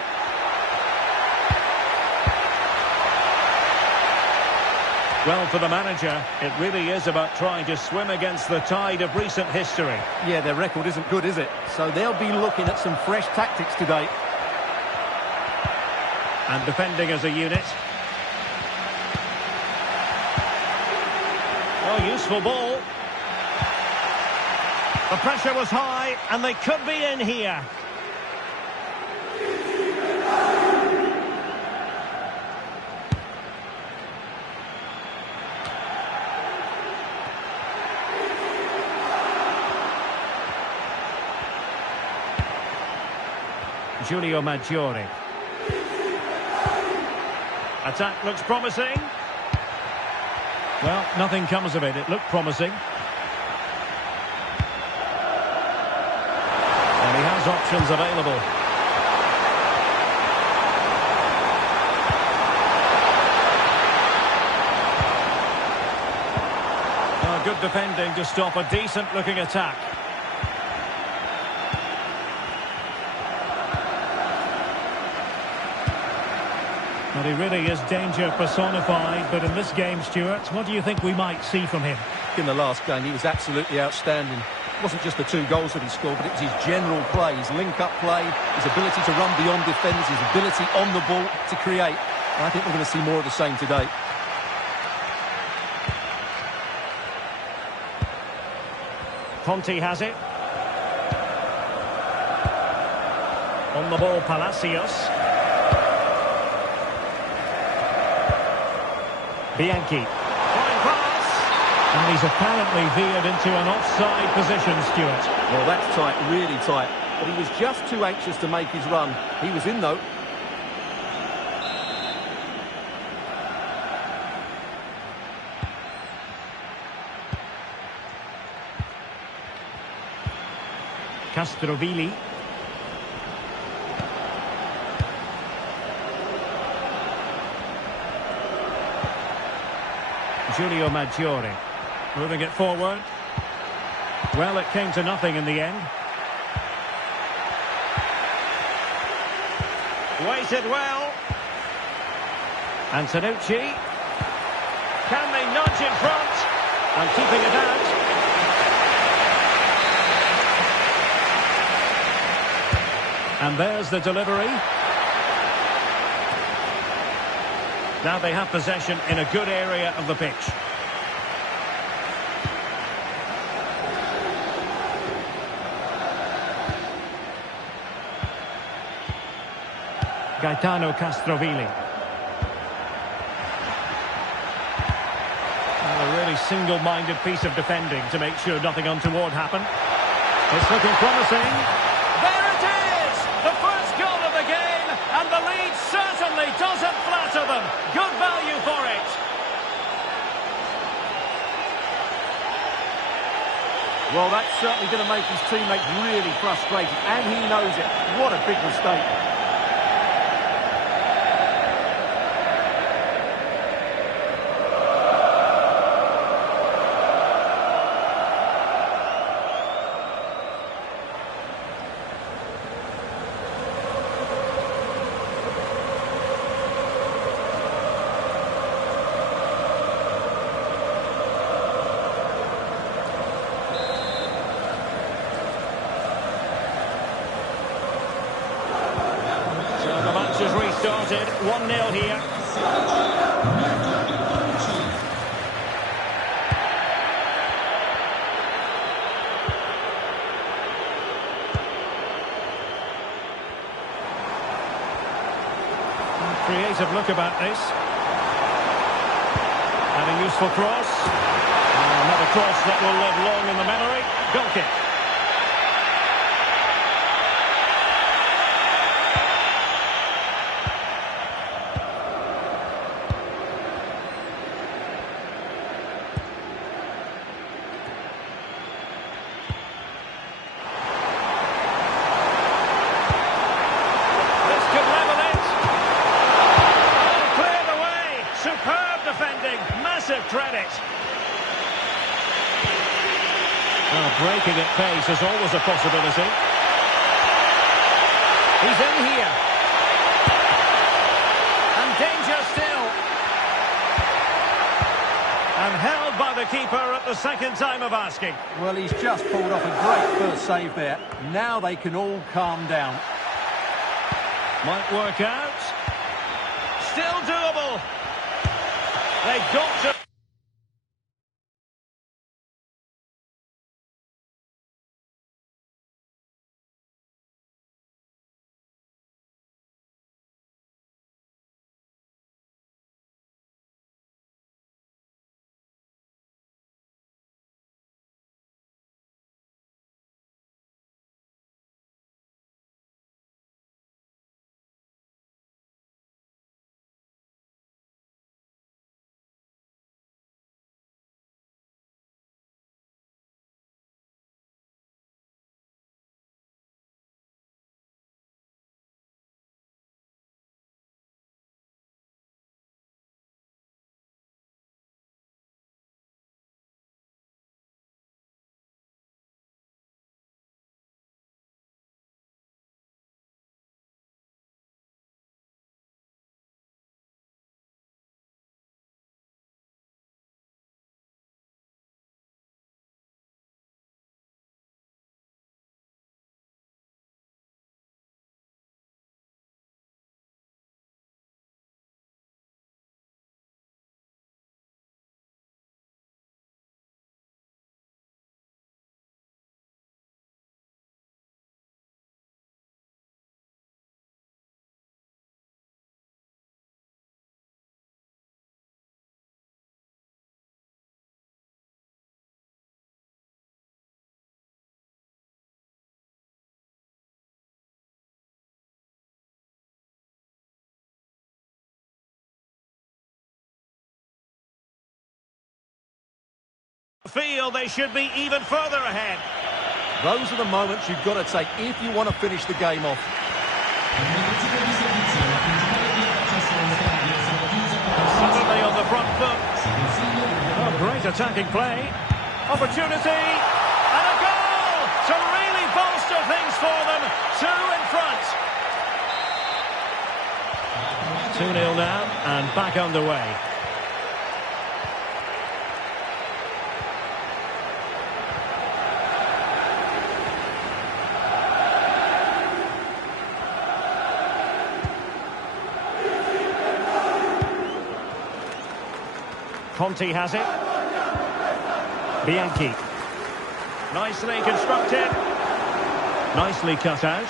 Well, for the manager, it really is about trying to swim against the tide of recent history. Yeah, their record isn't good, is it? So they'll be looking at some fresh tactics today. And defending as a unit. Oh, useful ball. The pressure was high, and they could be in here. Giulio Maggiore. Attack looks promising. Well, nothing comes of it. It looked promising. And he has options available. Oh, good defending to stop a decent-looking attack. Well, he really is danger personified, but in this game, Stuart, what do you think we might see from him? In the last game, he was absolutely outstanding. It wasn't just the 2 goals that he scored, but it was his general play, his link-up play, his ability to run beyond defenders, his ability on the ball to create. And I think we're going to see more of the same today. Conte has it. On the ball, Palacios. Bianchi. Fine pass. And he's apparently veered into an offside position, Stuart. Well, that's tight, really tight. But he was just too anxious to make his run. He was in, though. Castrovilli. Giulio Maggiore. Moving it forward. Well, it came to nothing in the end. Waited well. Antonucci. Can they nudge in front? And keeping it out. And there's the delivery. Now they have possession in a good area of the pitch. Gaetano Castrovilli. Well, they're really really single-minded piece of defending to make sure nothing untoward happened. It's looking promising. There it is! The first goal of the game, and the lead certainly doesn't flatter them. Good value for it. Well, that's certainly going to make his teammates really frustrated, and he knows it. What a big mistake. Has restarted, 1-0 here. Creative look about this. And a useful cross. Another cross that will live long in the memory. Goal kick. Massive credit. Breaking at pace is always a possibility. He's in here. And danger still. And held by the keeper at the second time of asking. Well, he's just pulled off a great first save there. Now they can all calm down. Might work out. Still doable. They've got to... feel they should be even further ahead. Those are the moments you've got to take if you want to finish the game off. Suddenly on the front foot. Oh, great attacking play. Opportunity. And a goal to really bolster things for them. 2 in front. 2-0 now and back underway. Conte has it. Bianchi. Nicely constructed. Nicely cut out.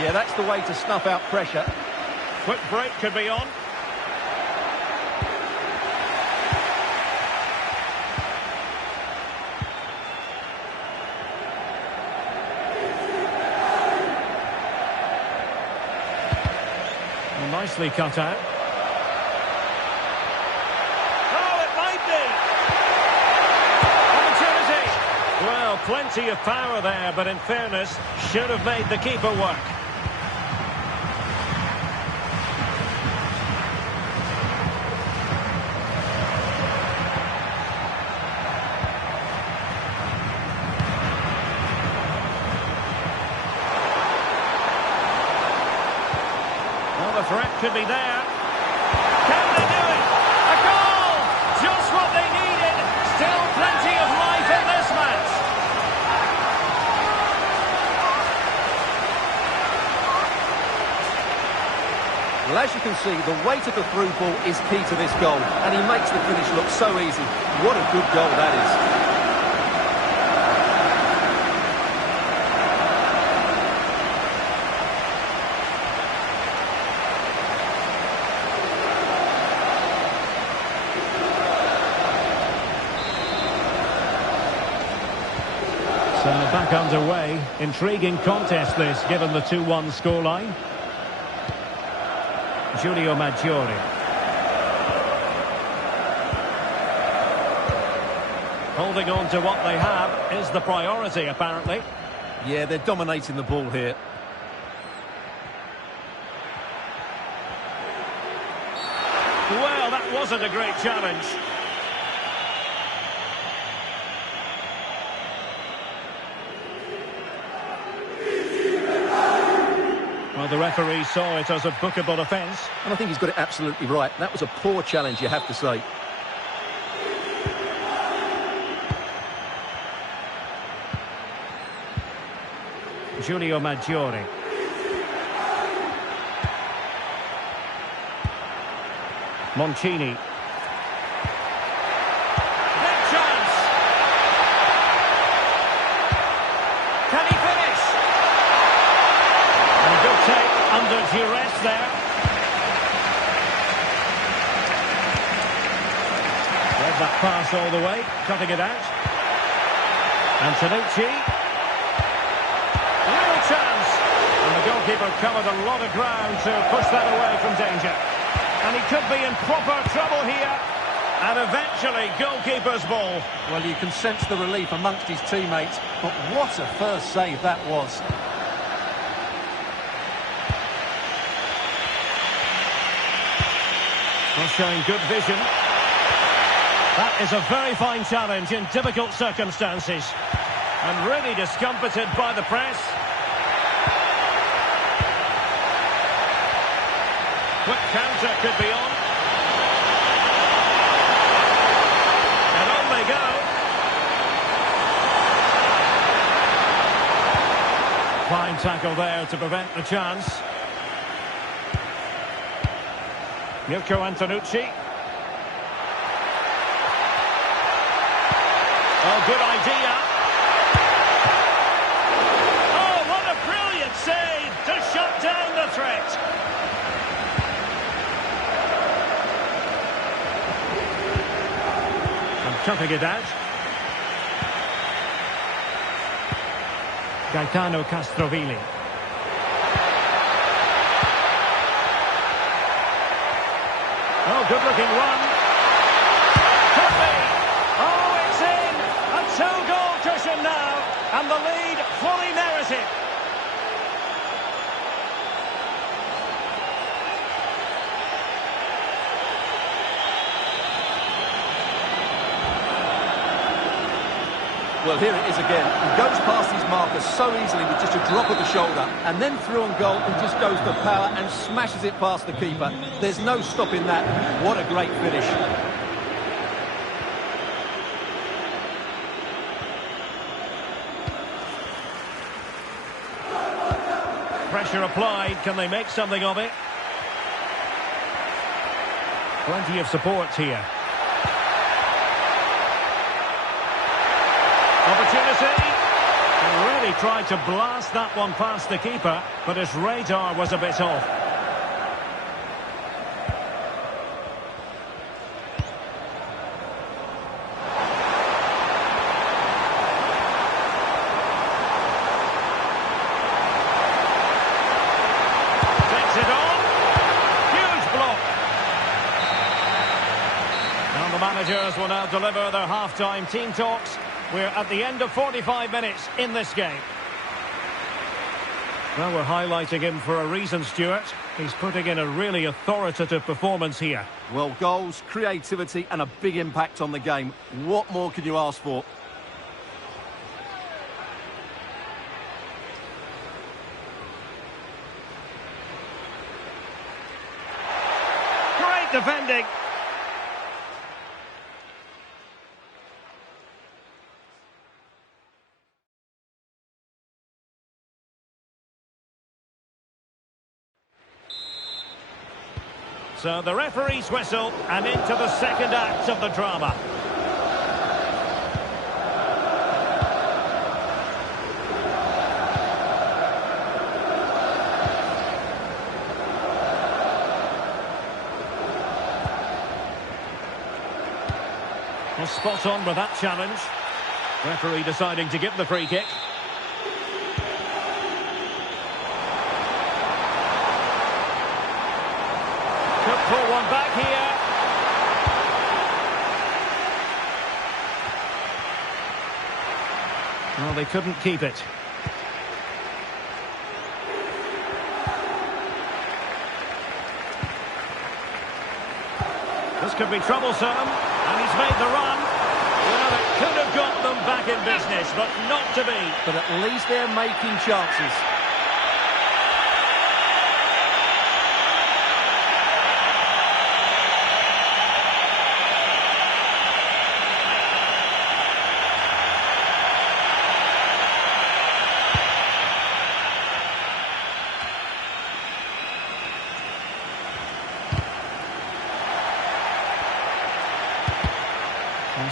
Yeah, that's the way to snuff out pressure. Quick break could be on. Well, nicely cut out. Oh, it might be! Opportunity! Well, plenty of power there, but in fairness, should have made the keeper work. Well, the threat could be there. Can they do it? A goal! Just what they needed. Still plenty of life in this match. Well, as you can see, the weight of the through ball is key to this goal, and he makes the finish look so easy. What a good goal that is. So back underway. Intriguing contest this, given the 2-1 scoreline. Giulio Maggiore. Holding on to what they have is the priority, apparently. Yeah, they're dominating the ball here. Well, that wasn't a great challenge. Well, the referee saw it as a bookable offence. And I think he's got it absolutely right. That was a poor challenge, you have to say. Giulio Maggiore. Moncini. Big chance! Can he finish? And a good take under duress there. Read that pass all the way, cutting it out. Antonucci. Little chance. And the goalkeeper covered a lot of ground to push that away from danger. And he could be in proper trouble here. And eventually, goalkeeper's ball. Well, you can sense the relief amongst his teammates, but what a first save that was. Well, showing good vision. That is a very fine challenge in difficult circumstances. And really discomfited by the press. Quick counter could be on. And on they go. Fine tackle there to prevent the chance. Mirko Antonucci. Oh, good idea. Oh, what a brilliant save to shut down the threat. Chucking it out. Gaetano Castrovilli. Oh, good-looking run. Could be. Oh, it's in. A two-goal cushion now. And the lead fully merited. Well, here it is again. He goes past his marker so easily with just a drop of the shoulder. And then through on goal, he just goes to power and smashes it past the keeper. There's no stopping that. What a great finish. Pressure applied. Can they make something of it? Plenty of support here. Opportunity. He really tried to blast that one past the keeper, but his radar was a bit off. Takes it on. managers will now deliver their half-time team talks. We're at the end of 45 minutes in this game. Well, we're highlighting him for a reason, Stuart. He's putting in a really authoritative performance here. Well, goals, creativity and a big impact on the game. What more could you ask for? Great defending. So the referee's whistle and into the second act of the drama. Well, spot on with that challenge. Referee deciding to give the free kick. Could pull one back here. Well, they couldn't keep it. This could be troublesome, and he's made the run. Well, it could have got them back in business, but not to be. But at least they're making chances.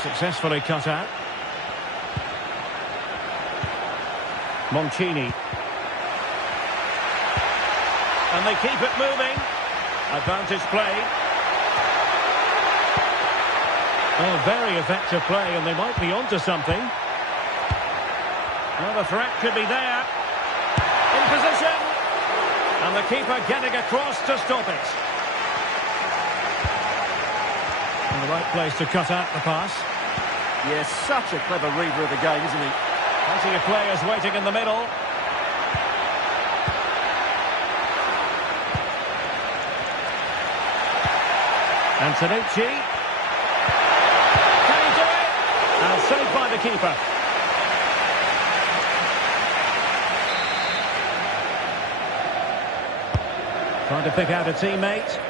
Successfully cut out. Moncini. And they keep it moving. Advantage play. Oh, very effective play, and they might be onto something. Well, the threat could be there. In position. And the keeper getting across to stop it. In the right place to cut out the pass. Yes, such a clever reader of the game, isn't he? Plenty of players waiting in the middle. Antonucci. Can he do it? And saved by the keeper. Trying to pick out a teammate.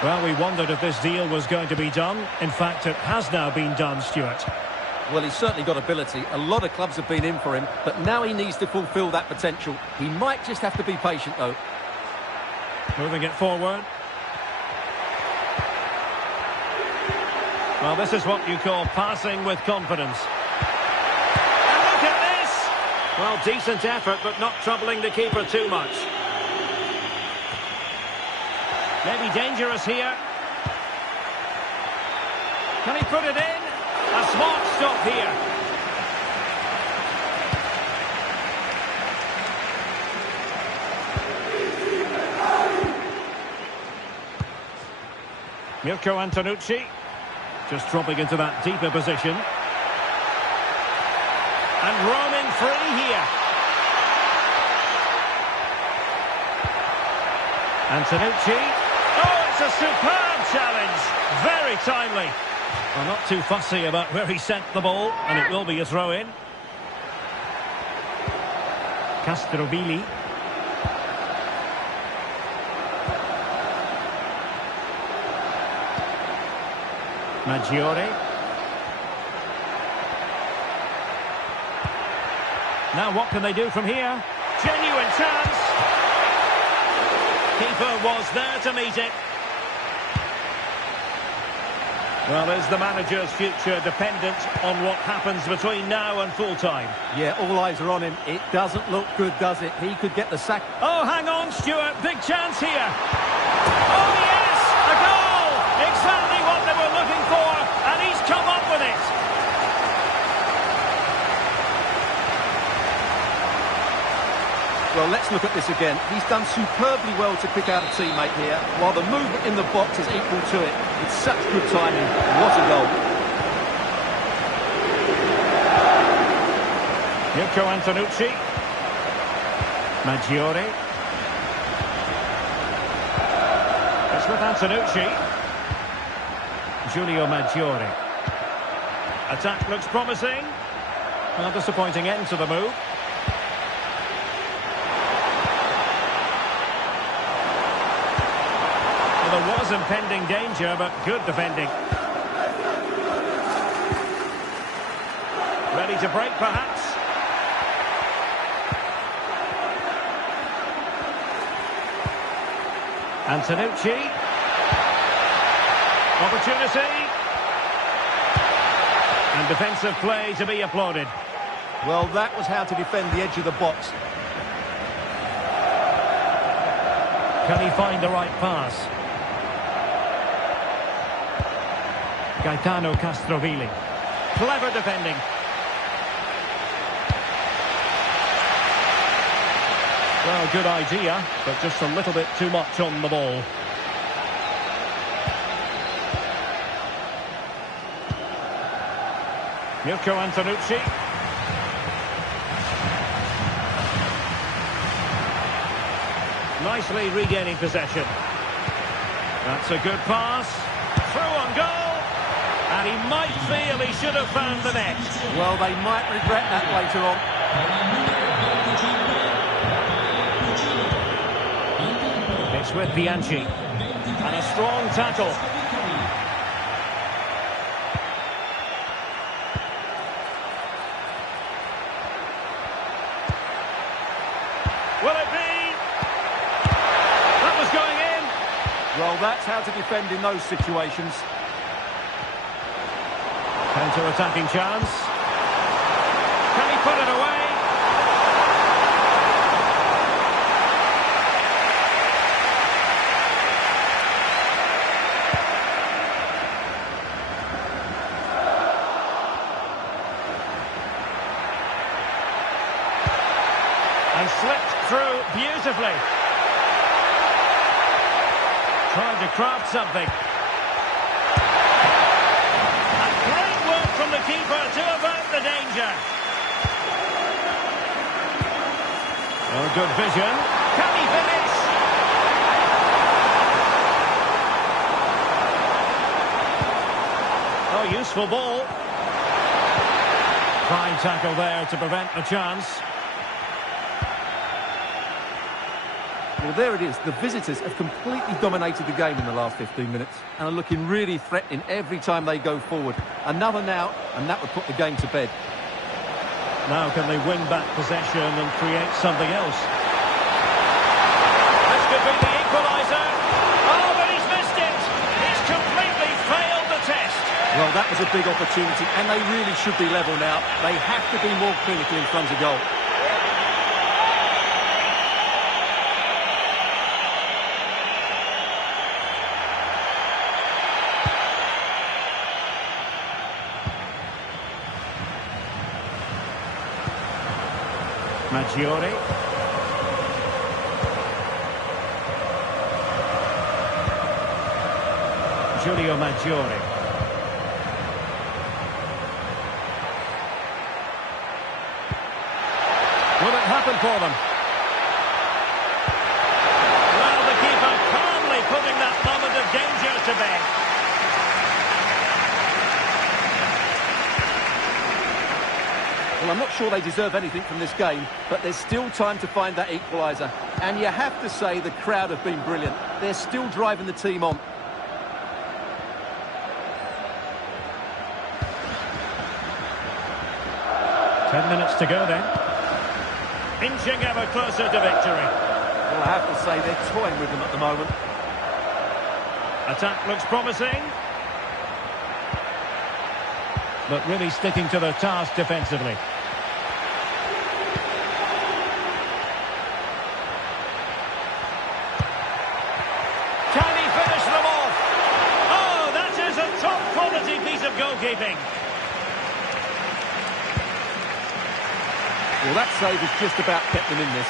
Well, we wondered if this deal was going to be done. In fact, it has now been done, Stuart. Well, he's certainly got ability. A lot of clubs have been in for him, but now he needs to fulfil that potential. He might just have to be patient, though. Moving it forward. Well, this is what you call passing with confidence. And look at this! Well, decent effort, but not troubling the keeper too much. Maybe dangerous here. Can he put it in? A smart stop here. Mirko Antonucci. Just dropping into that deeper position. And roaming free here. Antonucci. Oh, it's a superb challenge. Very timely. Well, not too fussy about where he sent the ball, and it will be a throw-in. Castrovilli. Maggiore. Now what can they do from here? Genuine chance. Keeper was there to meet it. Well, is the manager's future dependent on what happens between now and full-time? Yeah, all eyes are on him. It doesn't look good, does it? He could get the sack. Oh, hang on, Stuart. Big chance here. Oh, yes! A goal! Exactly what they were looking for, and he's come up with it. Well, let's look at this again. He's done superbly well to pick out a teammate here, while the movement in the box is equal to it. It's such good timing. What a goal. Mirko Antonucci. Maggiore. It's with Antonucci. Giulio Maggiore. Attack looks promising. Well, disappointing end to the move. Well, there was impending danger, but good defending. Ready to break, perhaps. Antonucci. Opportunity. And defensive play to be applauded. Well, that was how to defend the edge of the box. Can he find the right pass? Gaetano Castrovilli. Clever defending. Well, good idea, but just a little bit too much on the ball. Mirko Antonucci. Nicely regaining possession. That's a good pass. Through on goal. And he might feel he should have found the net. Well, they might regret that later on. It's with Bianchi. And a strong tackle. Will it be? That was going in. Well, that's how to defend in those situations. Counter-attacking chance. Can he put it away? And slipped through beautifully. Trying to craft something. And great work from the keeper to avert the danger. Oh, good vision. Can he finish? Oh, useful ball. Fine tackle there to prevent the chance. Well, there it is. The visitors have completely dominated the game in the last 15 minutes and are looking really threatening every time they go forward. Another now, and that would put the game to bed. Now can they win back possession and create something else? This could be the equaliser. Oh, but he's missed it. He's completely failed the test. Well, that was a big opportunity, and they really should be level now. They have to be more clinical in front of goal. Maggiore. Giulio Maggiore. Will it happen for them? Well, the keeper calmly putting that moment of danger to bed. Well, I'm not sure they deserve anything from this game, but there's still time to find that equaliser. And you have to say the crowd have been brilliant. They're still driving the team on. Ten minutes to go then. Inching ever closer to victory. Well, I have to say they're toying with them at the moment. Attack looks promising. But really sticking to their task defensively. Can he finish them off? Oh, that is a top-quality piece of goalkeeping. Well, that save has just about kept them in this.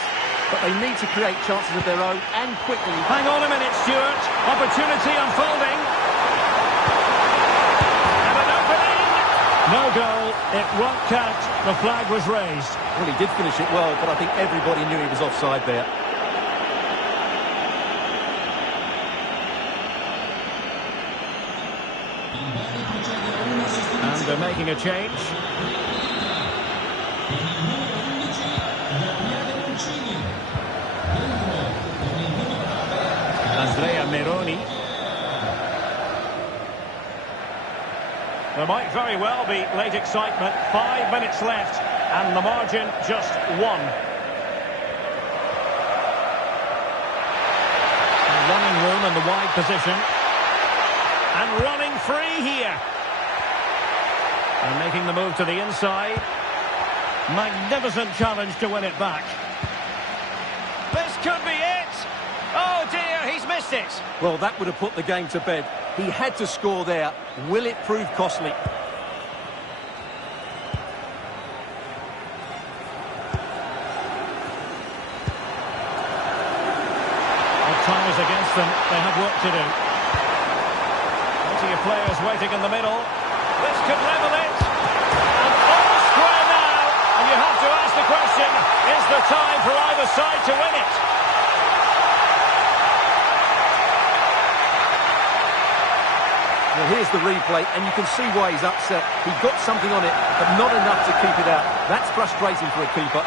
but they need to create chances of their own and quickly. Hang on a minute, Stuart. Opportunity unfolding. And an opening. No goal. It won't count. The flag was raised. Well, he did finish it well, but I think everybody knew he was offside there. And they're making a change. Andrea Meroni. There might very well be late excitement. 5 minutes left, and the margin just 1. Running room in the wide position. And running free here. And making the move to the inside. Magnificent challenge to win it back. This could be it. Oh dear, he's missed it. Well, that would have put the game to bed. He had to score there. Will it prove costly? Time is against them. They have work to do. Plenty of players waiting in the middle. This could level it. And all square now. And you have to ask the question, is the time for either side to win it? Well, here's the replay, and you can see why he's upset. He got something on it, but not enough to keep it out. That's frustrating for a keeper.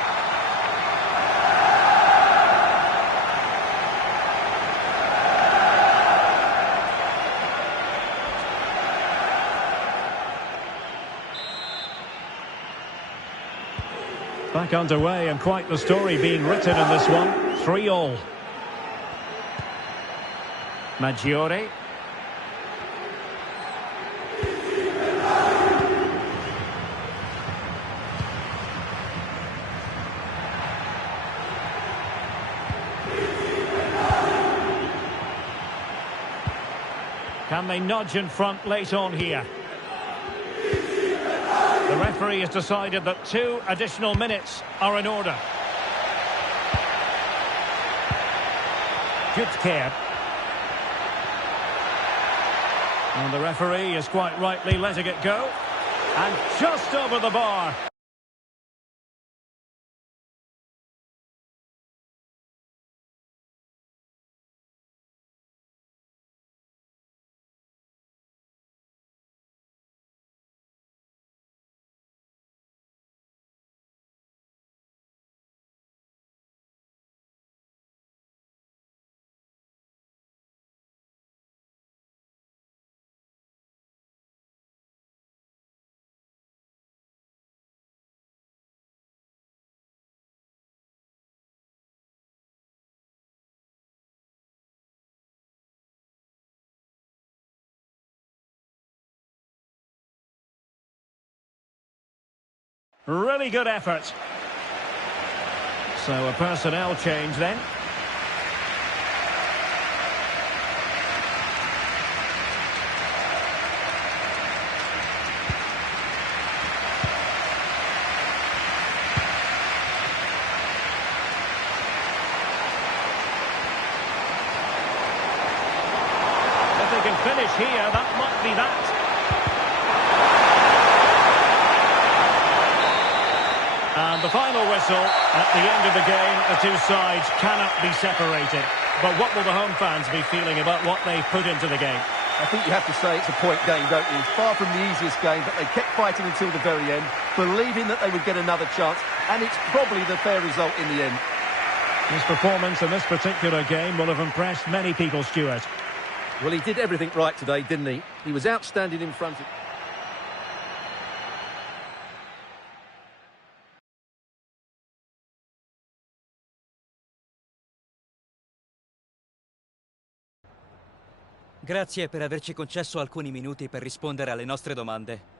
Back underway, and quite the story being written in this one. 3-3. Maggiore. Can they nudge in front late on here? The referee has decided that 2 additional minutes are in order. Good care. And the referee is quite rightly letting it go. And just over the bar. Really good effort. So a personnel change then. If they can finish here, that might be that. And the final whistle. At the end of the game, the two sides cannot be separated. But what will the home fans be feeling about what they've put into the game? I think you have to say it's a point game, don't you? Far from the easiest game, but they kept fighting until the very end, believing that they would get another chance, and it's probably the fair result in the end. His performance in this particular game will have impressed many people, Stuart. Well, he did everything right today, didn't he? He was outstanding in front of... Grazie per averci concesso alcuni minuti per rispondere alle nostre domande.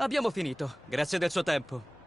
Abbiamo finito. Grazie del suo tempo.